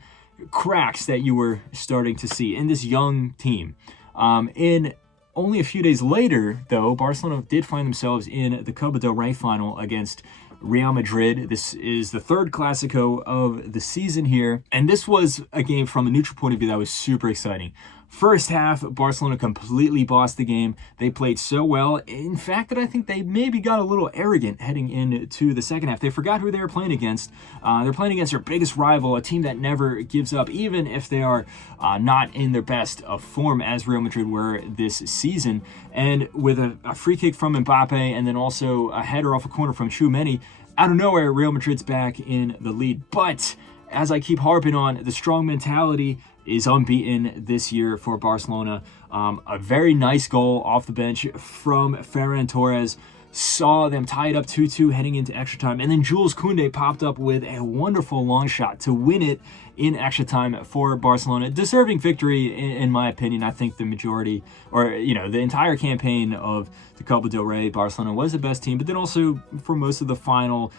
cracks that you were starting to see in this young team. And only a few days later, though, Barcelona did find themselves in the Copa del Rey final against Real Madrid. This is the third Clásico of the season here, and this was a game from a neutral point of view that was super exciting. First half, Barcelona completely bossed the game. They played so well, in fact, that I think they maybe got a little arrogant heading into the second half. They forgot who they were playing against. They're playing against their biggest rival, a team that never gives up, even if they are not in their best of form, as Real Madrid were this season. And with a free kick from Mbappe, and then also a header off a corner from Tchouameni, out of nowhere, Real Madrid's back in the lead. But as I keep harping on, the strong mentality is unbeaten this year for Barcelona. A very nice goal off the bench from Ferran Torres saw them tie it up 2-2 heading into extra time. And then Jules Koundé popped up with a wonderful long shot to win it in extra time for Barcelona. Deserving victory, in my opinion. I think the majority, or the entire campaign of the Copa del Rey, Barcelona was the best team. But then also for most of the final,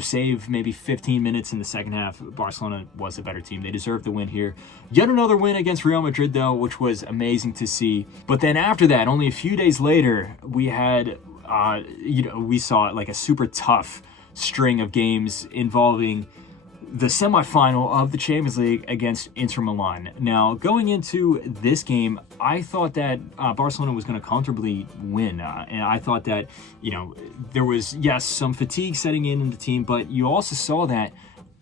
save maybe 15 minutes in the second half, Barcelona was a better team. They deserved the win here. Yet another win against Real Madrid, though, which was amazing to see. But then after that, only a few days later, we had we saw like a super tough string of games involving the semifinal of the Champions League against Inter Milan. Now, going into this game, I thought that Barcelona was going to comfortably win. And I thought that, there was, yes, some fatigue setting in the team, but you also saw that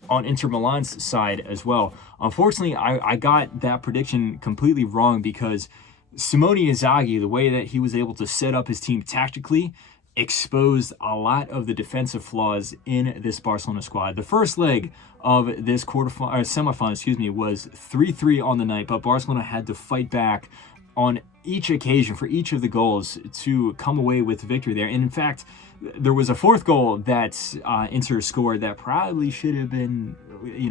on Inter Milan's side as well. Unfortunately, I got that prediction completely wrong, because Simone Inzaghi, the way that he was able to set up his team tactically, exposed a lot of the defensive flaws in this Barcelona squad. The first leg of this semifinal, was 3-3 on the night, but Barcelona had to fight back on each occasion for each of the goals to come away with victory there. And in fact, there was a fourth goal that Inter scored that probably should have been,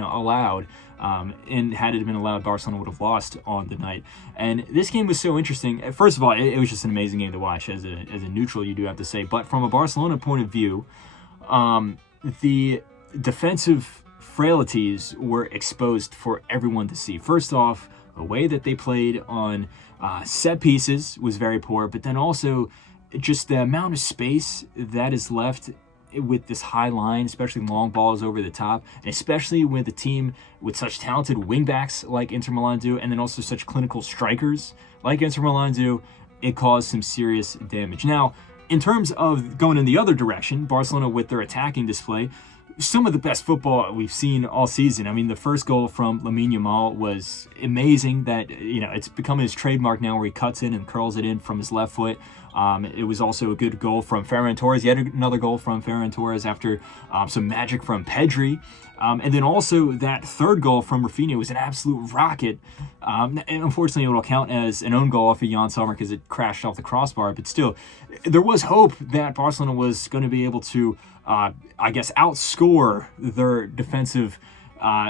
allowed. And had it been allowed, Barcelona would have lost on the night. And this game was so interesting. First of all, it was just an amazing game to watch as a neutral, you do have to say. But from a Barcelona point of view, the defensive frailties were exposed for everyone to see. First off, the way that they played on set pieces was very poor, but then also just the amount of space that is left with this high line, especially long balls over the top, and especially with a team with such talented wingbacks like Inter Milan do, and then also such clinical strikers like Inter Milan do, it caused some serious damage. Now, in terms of going in the other direction, Barcelona with their attacking display, some of the best football we've seen all season. I mean, the first goal from Lamine Yamal was amazing. That, it's become his trademark now, where he cuts in and curls it in from his left foot. It was also a good goal from Ferran Torres. Yet another goal from Ferran Torres after some magic from Pedri. And then also that third goal from Rafinha was an absolute rocket. And unfortunately, it will count as an own goal off of Jan Sommer because it crashed off the crossbar. But still, there was hope that Barcelona was going to be able to, outscore their defensive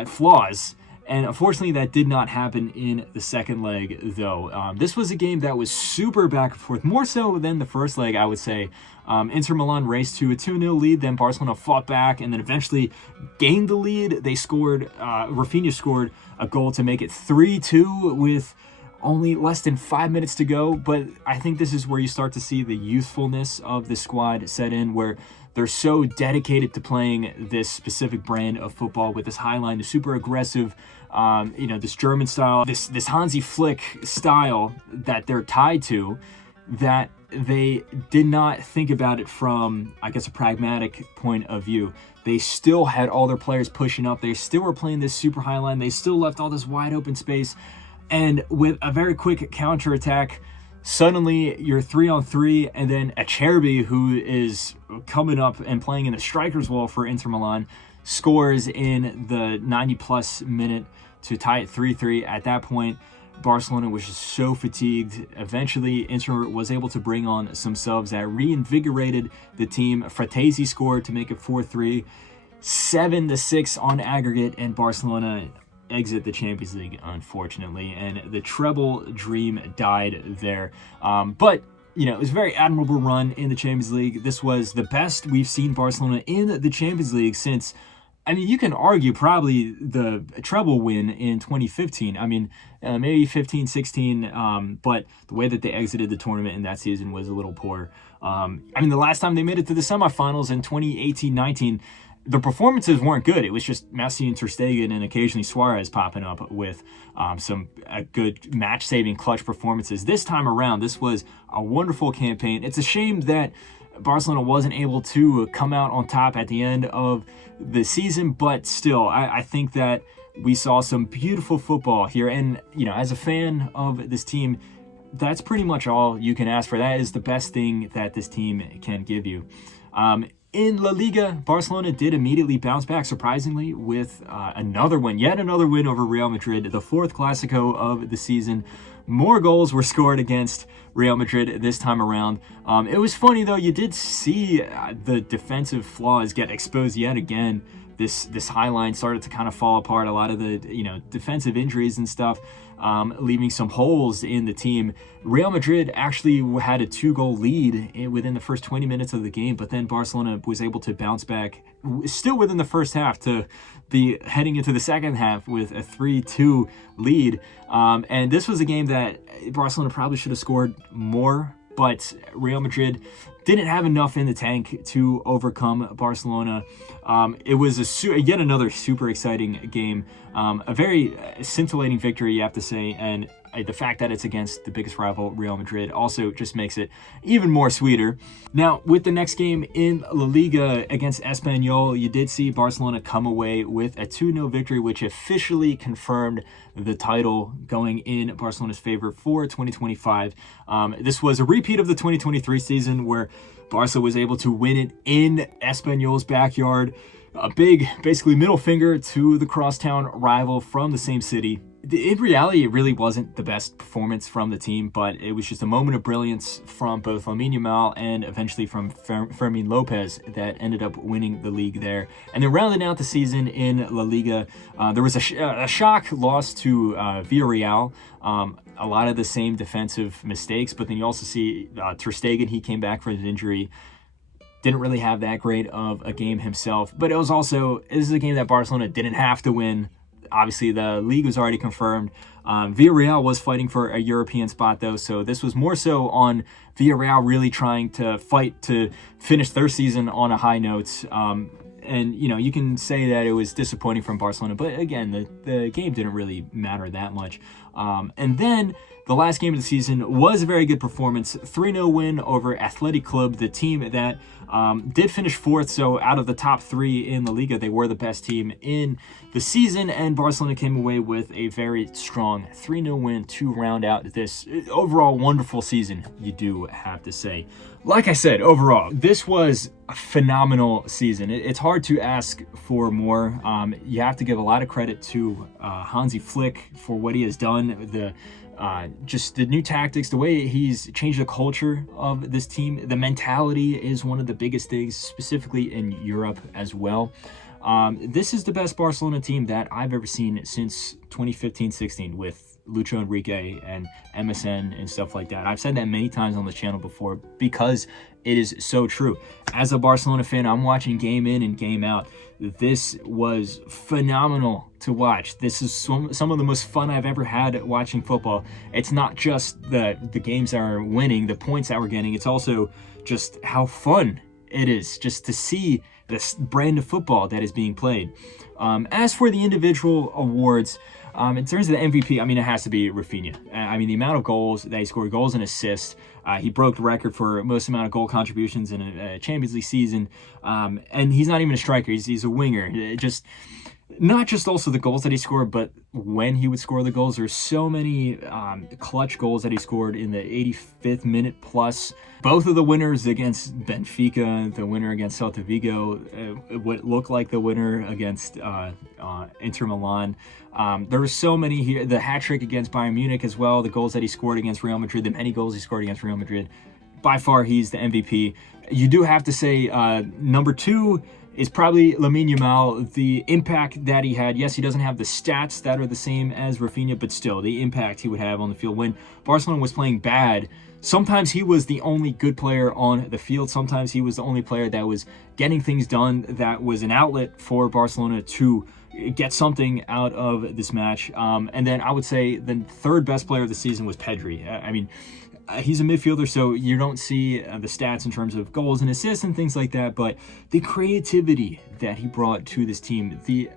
flaws. And unfortunately, that did not happen in the second leg, though. This was a game that was super back and forth, more so than the first leg, I would say. Inter Milan raced to a 2-0 lead, then Barcelona fought back, and then eventually gained the lead. They scored, Rafinha scored a goal to make it 3-2 with only less than 5 minutes to go. But I think this is where you start to see the youthfulness of the squad set in, where they're so dedicated to playing this specific brand of football with this high line, the super aggressive, this German style, this Hansi Flick style that they're tied to, that they did not think about it from, a pragmatic point of view. They still had all their players pushing up. They still were playing this super high line. They still left all this wide open space. And with a very quick counterattack, suddenly you're 3-on-3, and then Acerbi, who is coming up and playing in the striker's wall for Inter Milan, scores in the 90-plus minute to tie it 3-3. At that point, Barcelona was just so fatigued. Eventually, Inter was able to bring on some subs that reinvigorated the team. Fratesi scored to make it 4-3, 7-6 on aggregate, and Barcelona exit the Champions League, unfortunately, and the treble dream died there. But it was a very admirable run in the Champions League. This was the best we've seen Barcelona in the Champions League since, you can argue probably the treble win in 2015. Maybe 15, 16, but the way that they exited the tournament in that season was a little poor. The last time they made it to the semifinals in 2018-19, the performances weren't good. It was just Messi and Ter Stegen and occasionally Suarez popping up with some good match-saving clutch performances. This time around, this was a wonderful campaign. It's a shame that Barcelona wasn't able to come out on top at the end of the season, but still, I think that we saw some beautiful football here. And, as a fan of this team, that's pretty much all you can ask for. That is the best thing that this team can give you. In La Liga, Barcelona did immediately bounce back, surprisingly, with yet another win over Real Madrid, the fourth Clásico of the season. More goals were scored against Real Madrid this time around. It was funny, though. You did see the defensive flaws get exposed yet again. This high line started to kind of fall apart. A lot of the defensive injuries and stuff, leaving some holes in the team. Real Madrid actually had a 2-goal lead within the first 20 minutes of the game, but then Barcelona was able to bounce back still within the first half to be heading into the second half with a 3-2 lead. And this was a game that Barcelona probably should have scored more, but Real Madrid didn't have enough in the tank to overcome Barcelona. It was yet another super exciting game, a very scintillating victory, you have to say, and the fact that it's against the biggest rival, Real Madrid, also just makes it even more sweeter. Now, with the next game in La Liga against Espanyol, you did see Barcelona come away with a 2-0 victory, which officially confirmed the title going in Barcelona's favor for 2025. This was a repeat of the 2023 season where Barca was able to win it in Espanyol's backyard. A big, basically, middle finger to the crosstown rival from the same city. In reality, it really wasn't the best performance from the team, but it was just a moment of brilliance from both Lamine Yamal and eventually from Fermin Lopez that ended up winning the league there. And then rounding out the season in La Liga, there was a shock loss to Villarreal. A lot of the same defensive mistakes, but then you also see Ter Stegen. He came back from his injury. Didn't really have that great of a game himself, but this is a game that Barcelona didn't have to win. Obviously, the league was already confirmed. Villarreal was fighting for a European spot, though, so this was more so on Villarreal really trying to fight to finish their season on a high note. And, you can say that it was disappointing from Barcelona, but again, the game didn't really matter that much. And then the last game of the season was a very good performance. 3-0 win over Athletic Club, the team that did finish fourth. So out of the top three in La Liga, they were the best team in the season. And Barcelona came away with a very strong 3-0 win to round out this overall wonderful season, you do have to say. Like I said, overall, this was a phenomenal season. It's hard to ask for more. You have to give a lot of credit to Hansi Flick for what he has done. Just the new tactics, the way he's changed the culture of this team. The mentality is one of the biggest things, specifically in Europe as well. This is the best Barcelona team that I've ever seen since 2015-16 with Lucho Enrique and MSN and stuff like that. I've said that many times on the channel before because it is so true. As a Barcelona fan, I'm watching game in and game out. This was phenomenal to watch. This is some of the most fun I've ever had watching football. It's not just the games that are winning, the points that we're getting. It's also just how fun it is just to see this brand of football that is being played. As for the individual awards, in terms of the MVP, it has to be Rafinha. The amount of goals that he scored, goals and assists, he broke the record for most amount of goal contributions in a Champions League season. And he's not even a striker; he's a winger. Not just also the goals that he scored, but when he would score the goals. There's so many clutch goals that he scored in the 85th minute plus. Both of the winners against Benfica, the winner against Celta Vigo, what looked like the winner against Inter Milan. There were so many here. The hat trick against Bayern Munich as well. The goals that he scored against Real Madrid, the many goals he scored against Real Madrid. By far, he's the MVP. You do have to say number two is probably Lamine Yamal. The impact that he had, yes, he doesn't have the stats that are the same as Rafinha, but still, the impact he would have on the field. When Barcelona was playing bad, sometimes he was the only good player on the field. Sometimes he was the only player that was getting things done, that was an outlet for Barcelona to get something out of this match. And then I would say the third best player of the season was Pedri. He's a midfielder, so you don't see the stats in terms of goals and assists and things like that, but the creativity that he brought to this team, the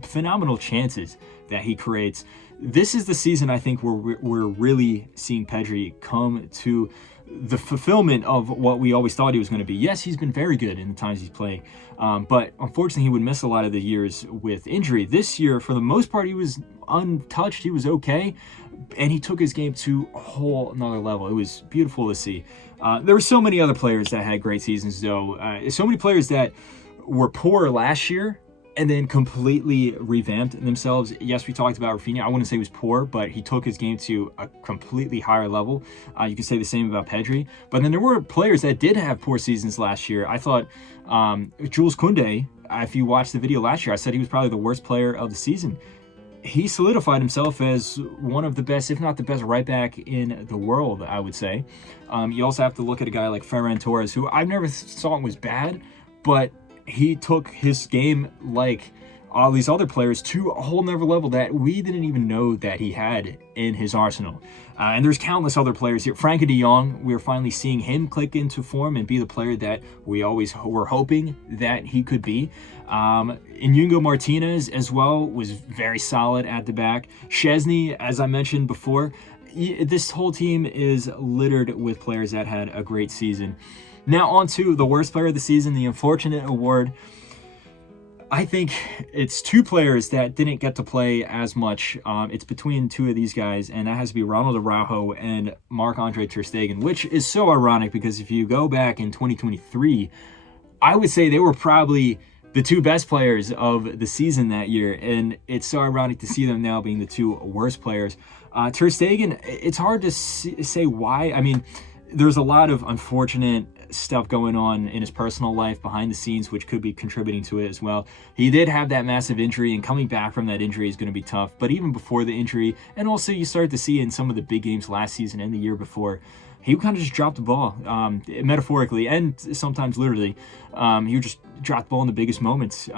phenomenal chances that he creates. This is the season, I think, where we're really seeing Pedri come to the fulfillment of what we always thought he was going to be. Yes, he's been very good in the times he's playing, but unfortunately he would miss a lot of the years with injury. This year, for the most part, he was untouched. He was okay, and he took his game to a whole another level. It was beautiful to see. There were so many other players that had great seasons, though. So many players that were poor last year and then completely revamped themselves. Yes, we talked about Rafinha. I wouldn't say he was poor, but he took his game to a completely higher level. You can say the same about Pedri. But then there were players that did have poor seasons last year. I thought Jules Koundé, if you watched the video last year, I said he was probably the worst player of the season. He solidified himself as one of the best, if not the best, right back in the world, I would say. You also have to look at a guy like Ferran Torres, who I've never thought was bad, but he took his game like all these other players to a whole nother level that we didn't even know that he had in his arsenal. And there's countless other players here. Frankie de Jong, we're finally seeing him click into form and be the player that we always were hoping that he could be. Iñigo Martinez as well was very solid at the back. Szczesny, as I mentioned before, this whole team is littered with players that had a great season. Now on to the worst player of the season, the unfortunate award. I think it's two players that didn't get to play as much. It's between two of these guys, and that has to be Ronald Araujo and Marc-Andre Ter Stegen, which is so ironic because if you go back in 2023, I would say they were probably the two best players of the season that year, and it's so ironic to see them now being the two worst players. Ter Stegen, it's hard to say why. I mean, there's a lot of unfortunate stuff going on in his personal life behind the scenes, which could be contributing to it as well. He did have that massive injury, and coming back from that injury is going to be tough. But even before the injury, and also you start to see in some of the big games last season and the year before, he kind of just dropped the ball, metaphorically and sometimes literally. He would just drop the ball in the biggest moments.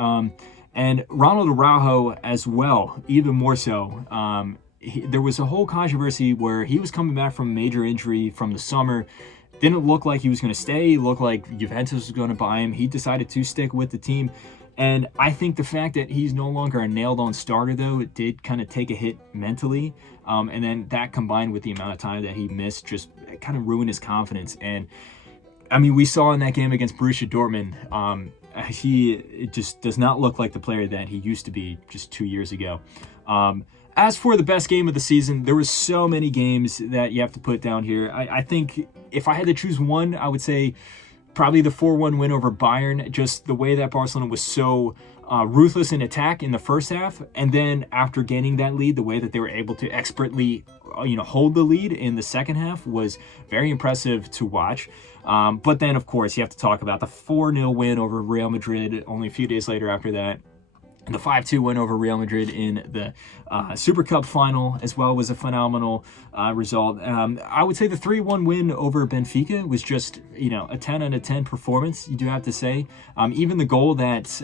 And Ronald Araujo as well, even more so. There was a whole controversy where he was coming back from a major injury from the summer. Didn't look like he was going to stay. It looked like Juventus was going to buy him. He decided to stick with the team. And I think the fact that he's no longer a nailed-on starter, though, it did kind of take a hit mentally. And then that combined with the amount of time that he missed just kind of ruined his confidence. And, I mean, we saw in that game against Borussia Dortmund, it just does not look like the player that he used to be just 2 years ago. As for the best game of the season, there was so many games that you have to put down here. I think if I had to choose one, I would say probably the 4-1 win over Bayern. Just the way that Barcelona was so ruthless in attack in the first half, and then after gaining that lead, the way that they were able to expertly hold the lead in the second half was very impressive to watch. But then, of course, you have to talk about the 4-0 win over Real Madrid only a few days later after that. The 5-2 win over Real Madrid in the Super Cup final as well was a phenomenal result. I would say the 3-1 win over Benfica was just, a 10 out of 10 performance, you do have to say. Even the goal that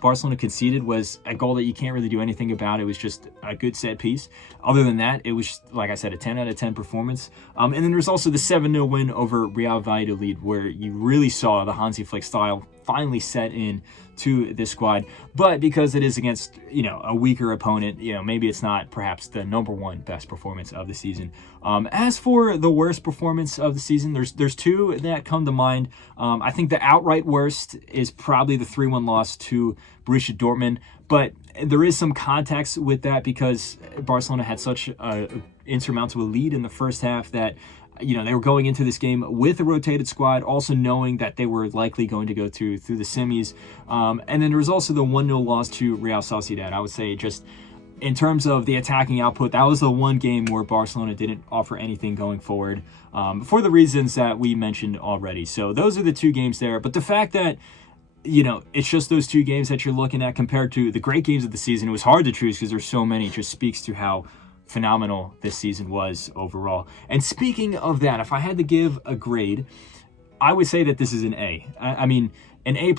Barcelona conceded was a goal that you can't really do anything about. It was just a good set piece. Other than that, it was, like I said, a 10 out of 10 performance. And then there's also the 7-0 win over Real Valladolid, where you really saw the Hansi Flick style finally set in to this squad. But because it is against, a weaker opponent, maybe it's not perhaps the number one best performance of the season. As for the worst performance of the season, there's two that come to mind. I think the outright worst is probably the 3-1 loss to Borussia Dortmund, but there is some context with that because Barcelona had such an insurmountable lead in the first half that they were going into this game with a rotated squad, also knowing that they were likely going to go through the semis. And then there was also the 1-0 loss to Real Sociedad. I would say just in terms of the attacking output, that was the one game where Barcelona didn't offer anything going forward for the reasons that we mentioned already. So those are the two games there. But the fact that it's just those two games that you're looking at compared to the great games of the season, it was hard to choose because there's so many. It just speaks to how phenomenal this season was overall. And speaking of that, if I had to give a grade, I would say that this is an A. I mean, an A+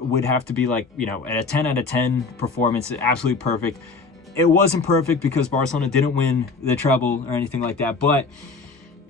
would have to be like, a 10 out of 10 performance, absolutely perfect. It wasn't perfect because Barcelona didn't win the treble or anything like that, but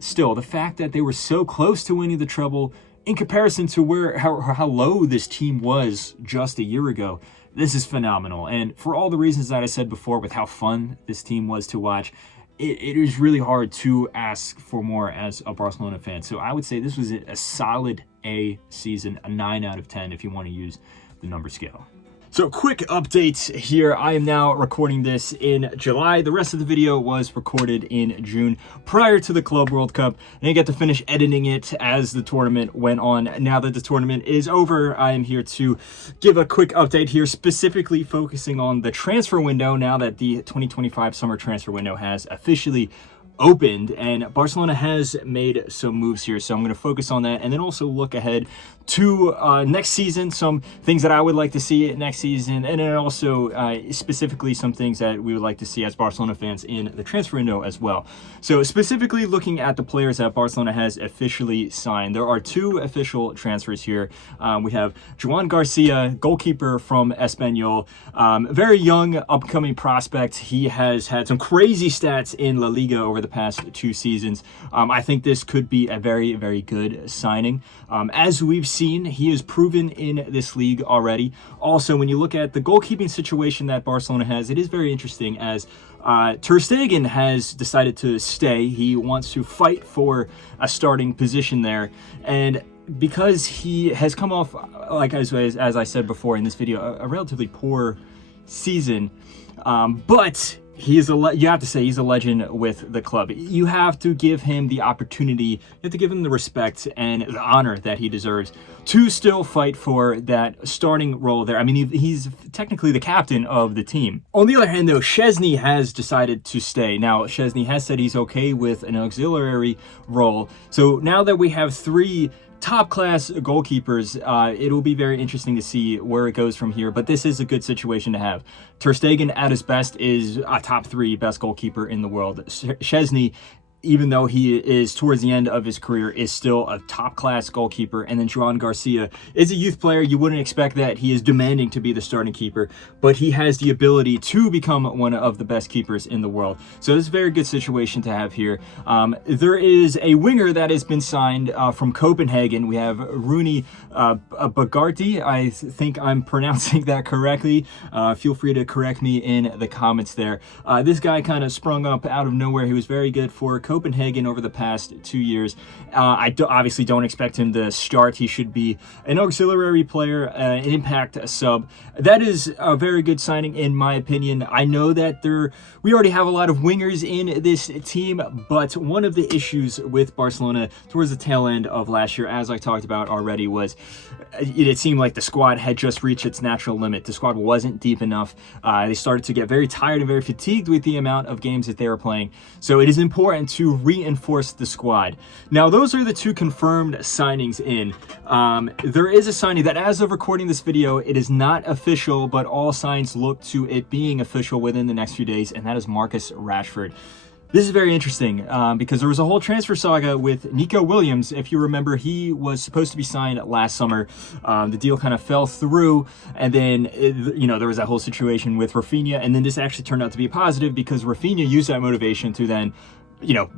still, the fact that they were so close to winning the treble in comparison to how low this team was just a year ago, this is phenomenal. And for all the reasons that I said before with how fun this team was to watch, it is really hard to ask for more as a Barcelona fan. So I would say this was a solid A season, a 9 out of 10 if you want to use the number scale. So quick updates here. I am now recording this in July. The rest of the video was recorded in June prior to the Club World Cup. And I get to finish editing it as the tournament went on. Now that the tournament is over, I am here to give a quick update here, specifically focusing on the transfer window now that the 2025 summer transfer window has officially opened, and Barcelona has made some moves here, so I'm going to focus on that and then also look ahead to next season, some things that I would like to see next season, and then also specifically some things that we would like to see as Barcelona fans in the transfer window as well. So specifically looking at the players that Barcelona has officially signed, there are two official transfers here. We have Joan Garcia, goalkeeper from Espanyol, very young upcoming prospect. He has had some crazy stats in La Liga over the past 2 seasons. I think this could be a very, very good signing. As we've seen, he is proven in this league already. Also, when you look at the goalkeeping situation that Barcelona has, it is very interesting as Ter Stegen has decided to stay. He wants to fight for a starting position there. And because he has come off, like as I said before in this video, a relatively poor season, but you have to say he's a legend with the club. You have to give him the opportunity, you have to give him the respect and the honor that he deserves to still fight for that starting role there. I mean, he's technically the captain of the team. On the other hand, though, Szczesny has decided to stay. Now, Szczesny has said he's okay with an auxiliary role. So now that we have 3 top-class goalkeepers, it'll be very interesting to see where it goes from here, but this is a good situation to have. Ter Stegen, at his best, is a top 3 best goalkeeper in the world. Szczesny, even though he is towards the end of his career, is still a top-class goalkeeper. And then Joan Garcia is a youth player. You wouldn't expect that he is demanding to be the starting keeper, but he has the ability to become one of the best keepers in the world. So it's a very good situation to have here. There is a winger that has been signed from Copenhagen. We have Rooney Bagarty. I think I'm pronouncing that correctly. Feel free to correct me in the comments there. This guy kind of sprung up out of nowhere. He was very good for Copenhagen over the past 2 years. Obviously don't expect him to start. He should be an auxiliary player, an impact sub. That is a very good signing in my opinion. I know that we already have a lot of wingers in this team, but one of the issues with Barcelona towards the tail end of last year, as I talked about already, was it seemed like the squad had just reached its natural limit. The squad wasn't deep enough. They started to get very tired and very fatigued with the amount of games that they were playing. So it is important to reinforce the squad. Now, those are the 2 confirmed signings in. There is a signing that, as of recording this video, it is not official, but all signs look to it being official within the next few days, and that is Marcus Rashford. This is very interesting because there was a whole transfer saga with Nico Williams. If you remember, he was supposed to be signed last summer. The deal kind of fell through, and then there was that whole situation with Rafinha, and then this actually turned out to be positive because Rafinha used that motivation to then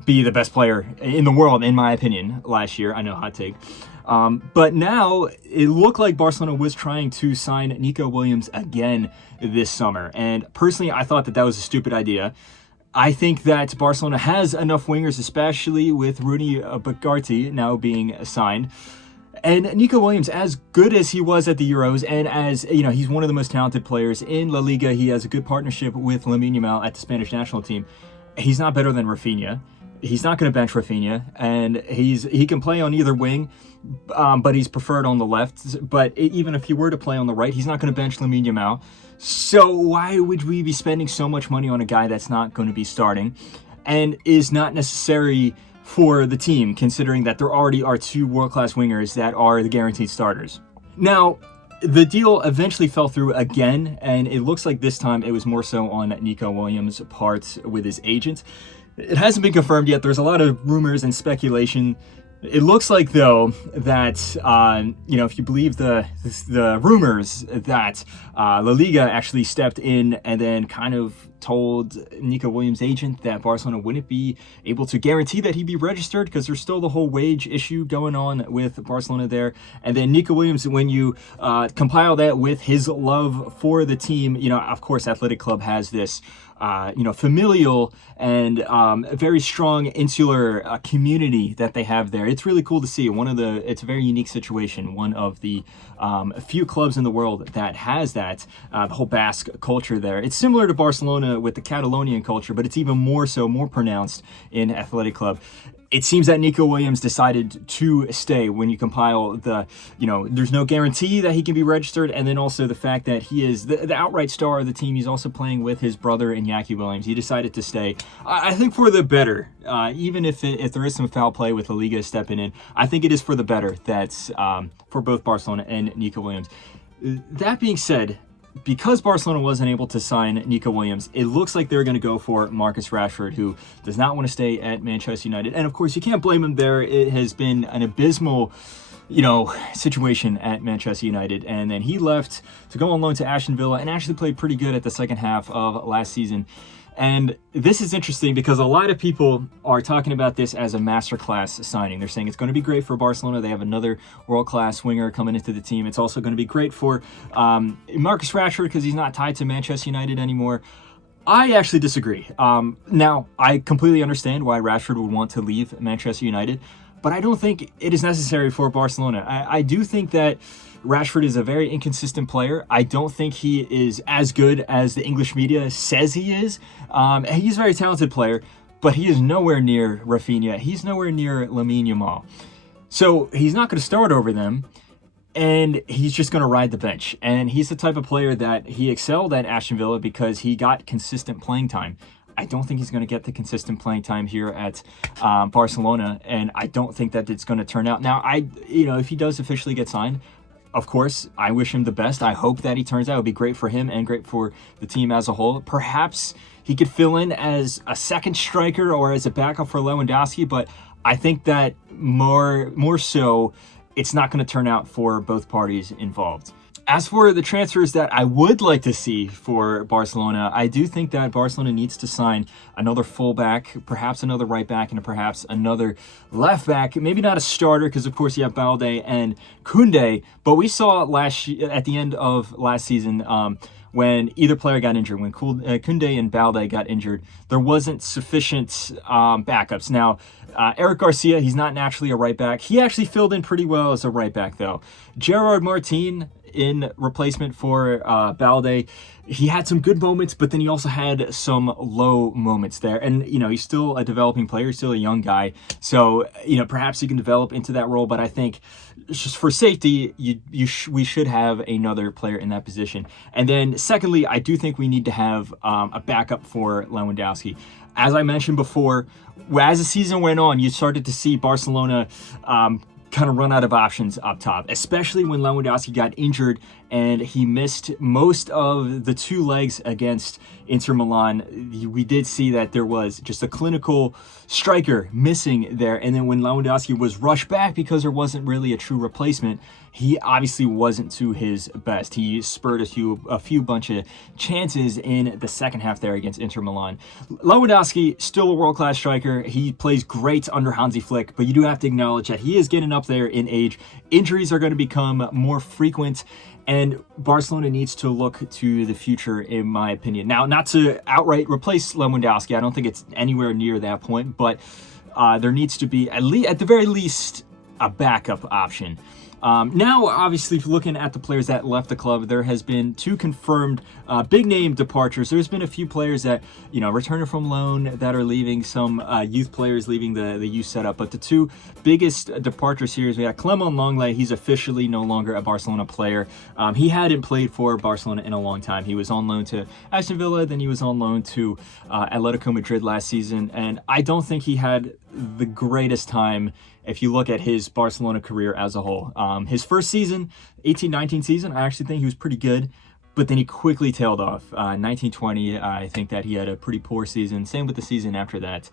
be the best player in the world, in my opinion, last year. I know, hot take. But now it looked like Barcelona was trying to sign Nico Williams again this summer. And personally, I thought that was a stupid idea. I think that Barcelona has enough wingers, especially with Rooney Bagarty now being signed. And Nico Williams, as good as he was at the Euros, and as he's one of the most talented players in La Liga, he has a good partnership with Lamine Yamal at the Spanish national team. He's not better than Rafinha. He's not going to bench Rafinha, and he can play on either wing, but he's preferred on the left. But even if he were to play on the right, he's not going to bench Lamine Yamal. So why would we be spending so much money on a guy that's not going to be starting and is not necessary for the team, considering that there already are 2 world-class wingers that are the guaranteed starters? Now, the deal eventually fell through again, and it looks like this time it was more so on Nico Williams' part with his agent. It hasn't been confirmed yet. There's a lot of rumors and speculation. It looks like, though, that, if you believe the rumors, that La Liga actually stepped in and then kind of told Nico Williams' agent that Barcelona wouldn't be able to guarantee that he'd be registered because there's still the whole wage issue going on with Barcelona there. And then Nico Williams, when you compile that with his love for the team, of course, Athletic Club has this familial and very strong insular community that they have there. It's really cool to see. It's a very unique situation. One of the few clubs in the world that has that, the whole Basque culture there. It's similar to Barcelona with the Catalonian culture, but it's even more pronounced in Athletic Club. It seems that Nico Williams decided to stay when you compile there's no guarantee that he can be registered, and then also the fact that he is the outright star of the team. He's also playing with his brother Iñaki Williams. He decided to stay, I think, for the better. Even if there is some foul play with La Liga stepping in, I think it is for the better. That's for both Barcelona and Nico Williams. That being said, because Barcelona wasn't able to sign Nico Williams, it looks like they're going to go for Marcus Rashford, who does not want to stay at Manchester United. And of course, you can't blame him there. It has been an abysmal, situation at Manchester United. And then he left to go on loan to Aston Villa and actually played pretty good at the second half of last season. And this is interesting because a lot of people are talking about this as a masterclass signing. They're saying it's going to be great for Barcelona. They have another world-class winger coming into the team. It's also going to be great for Marcus Rashford because he's not tied to Manchester United anymore. I actually disagree. Now, I completely understand why Rashford would want to leave Manchester United, but I don't think it is necessary for Barcelona. I do think that Rashford is a very inconsistent player. I don't think he is as good as the English media says he is. He's a very talented player, but he is nowhere near Rafinha. He's nowhere near Lamine Yamal. So he's not going to start over them, and he's just going to ride the bench. And he's the type of player that he excelled at Aston Villa because he got consistent playing time. I don't think he's going to get the consistent playing time here at Barcelona, and I don't think that it's going to turn out. Now, if he does officially get signed, of course, I wish him the best. I hope that he turns out. It would be great for him and great for the team as a whole. Perhaps he could fill in as a second striker or as a backup for Lewandowski, but I think that more so, it's not going to turn out for both parties involved. As for the transfers that I would like to see for Barcelona, I do think that Barcelona needs to sign another fullback, perhaps another right back, and perhaps another left back. Maybe not a starter, because of course you have Balde and Koundé, but we saw at the end of last season, when either player got injured, when Koundé and Balde got injured, there wasn't sufficient backups. Now, Eric Garcia, he's not naturally a right back. He actually filled in pretty well as a right back, though. Gerard Martin, in replacement for Balde, he had some good moments, but then he also had some low moments there. And, he's still a developing player, still a young guy. So, perhaps he can develop into that role. But I think just for safety, we should have another player in that position. And then secondly, I do think we need to have a backup for Lewandowski. As I mentioned before, as the season went on, you started to see Barcelona kind of run out of options up top, especially when Lewandowski got injured and he missed most of the 2 legs against Inter Milan. We did see that there was just a clinical striker missing there, and then when Lewandowski was rushed back because there wasn't really a true replacement, he obviously wasn't to his best. He spurred a few bunch of chances in the second half there against Inter Milan. Lewandowski, still a world-class striker. He plays great under Hansi Flick, but you do have to acknowledge that he is getting up there in age. Injuries are going to become more frequent, and Barcelona needs to look to the future, in my opinion. Now, not to outright replace Lewandowski. I don't think it's anywhere near that point, but there needs to be, at the very least, a backup option. Now, obviously, looking at the players that left the club, there has been 2 confirmed big-name departures. There's been a few players that, returning from loan that are leaving, some youth players leaving the youth setup. But the 2 biggest departures here is we got Clement Lenglet. He's officially no longer a Barcelona player. He hadn't played for Barcelona in a long time. He was on loan to Aston Villa, then he was on loan to Atletico Madrid last season. And I don't think he had the greatest time if you look at his Barcelona career as a whole. His first season, 18-19 season, I actually think he was pretty good, but then he quickly tailed off. 19-20, I think that he had a pretty poor season. Same with the season after that.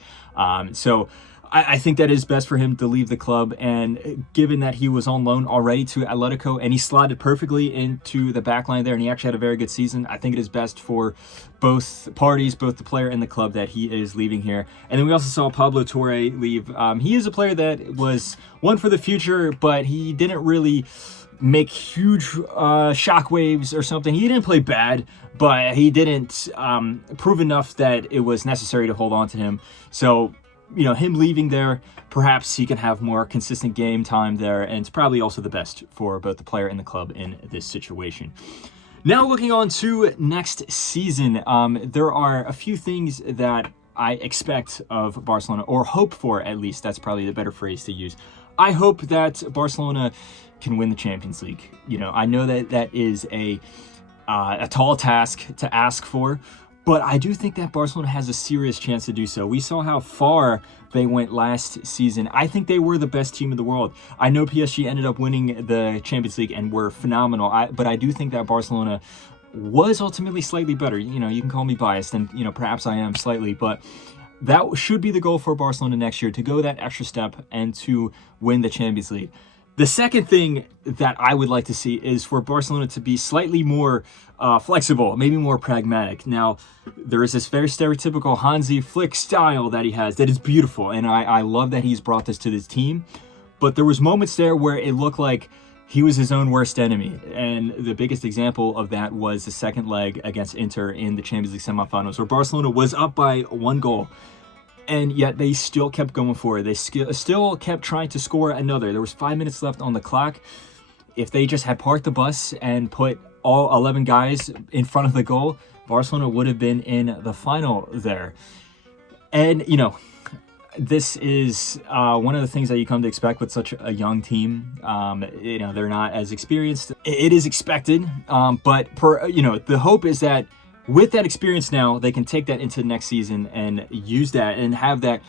So I think that is best for him to leave the club, and given that he was on loan already to Atletico and he slotted perfectly into the back line there and he actually had a very good season, I think it is best for both parties, both the player and the club, that he is leaving here. And then we also saw Pablo Torre leave. He is a player that was one for the future, but he didn't really make huge shockwaves or something. He didn't play bad, but he didn't prove enough that it was necessary to hold on to him. So, him leaving there, perhaps he can have more consistent game time there, and it's probably also the best for both the player and the club in this situation. Now, looking on to next season, there are a few things that I expect of Barcelona, or hope for at least. That's probably the better phrase to use. I hope that Barcelona can win the Champions League. I know that is a tall task to ask for, but I do think that Barcelona has a serious chance to do so. We saw how far they went last season. I think they were the best team in the world. I know PSG ended up winning the Champions League and were phenomenal, but I do think that Barcelona was ultimately slightly better. You can call me biased, and perhaps I am slightly, but that should be the goal for Barcelona next year, to go that extra step and to win the Champions League. The second thing that I would like to see is for Barcelona to be slightly more flexible, maybe more pragmatic. Now, there is this very stereotypical Hansi Flick style that he has that is beautiful, and I love that he's brought this to this team. But there was moments there where it looked like he was his own worst enemy, and the biggest example of that was the second leg against Inter in the Champions League semifinals, where Barcelona was up by 1 goal. And yet they still kept going for it. They still kept trying to score another. There was 5 minutes left on the clock. If they just had parked the bus and put all 11 guys in front of the goal, Barcelona would have been in the final there. And, you know, this is one of the things that you come to expect with such a young team. You know, they're not as experienced. It is expected, but you know, the hope is that with that experience now, they can take that into the next season and use that and have that,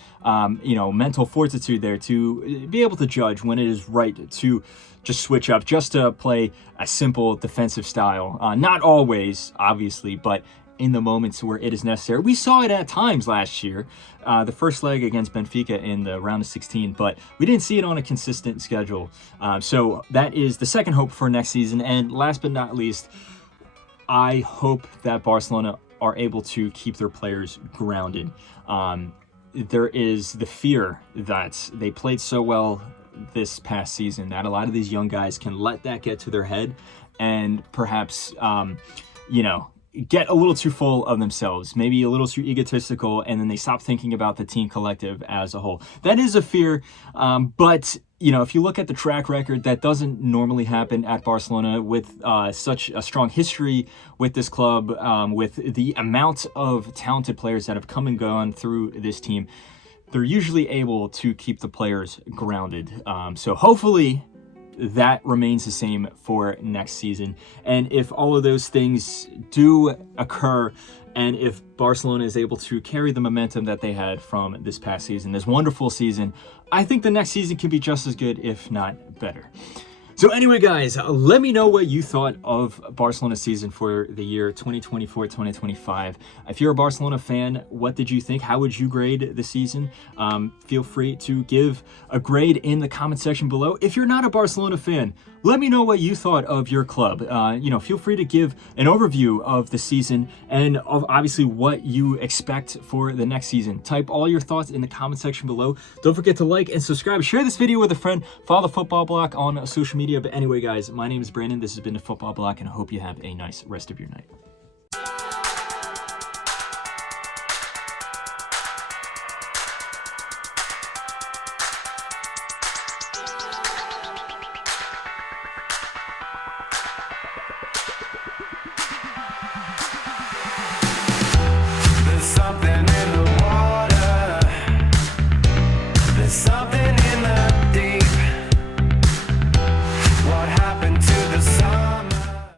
you know, mental fortitude there to be able to judge when it is right to just switch up, just to play a simple defensive style. Not always, obviously, but in the moments where it is necessary. We saw it at times last year, the first leg against Benfica in the round of 16, but we didn't see it on a consistent schedule. So that is the second hope for next season. And last but not least, I hope that Barcelona are able to keep their players grounded. There is the fear that they played so well this past season that a lot of these young guys can let that get to their head and perhaps, you know, get a little too full of themselves, maybe a little too egotistical, and then they stop thinking about the team collective as a whole. That is a fear, but you know, if you look at the track record, that doesn't normally happen at Barcelona with such a strong history with this club, with the amount of talented players that have come and gone through this team. They're usually able to keep the players grounded. So hopefully that remains the same for next season. And if all of those things do occur, and if Barcelona is able to carry the momentum that they had from this past season, this wonderful season, I think the next season can be just as good, if not better. So anyway, guys, let me know what you thought of Barcelona's season for the year 2024-2025. If you're a Barcelona fan, what did you think? How would you grade the season? Feel free to give a grade in the comment section below. If you're not a Barcelona fan, let me know what you thought of your club. You know, feel free to give an overview of the season and of obviously what you expect for the next season. Type all your thoughts in the comment section below. Don't forget to like and subscribe. Share this video with a friend. Follow the Football Block on social media. But anyway, guys, my name is Brandon. This has been the Football Block, and I hope you have a nice rest of your night.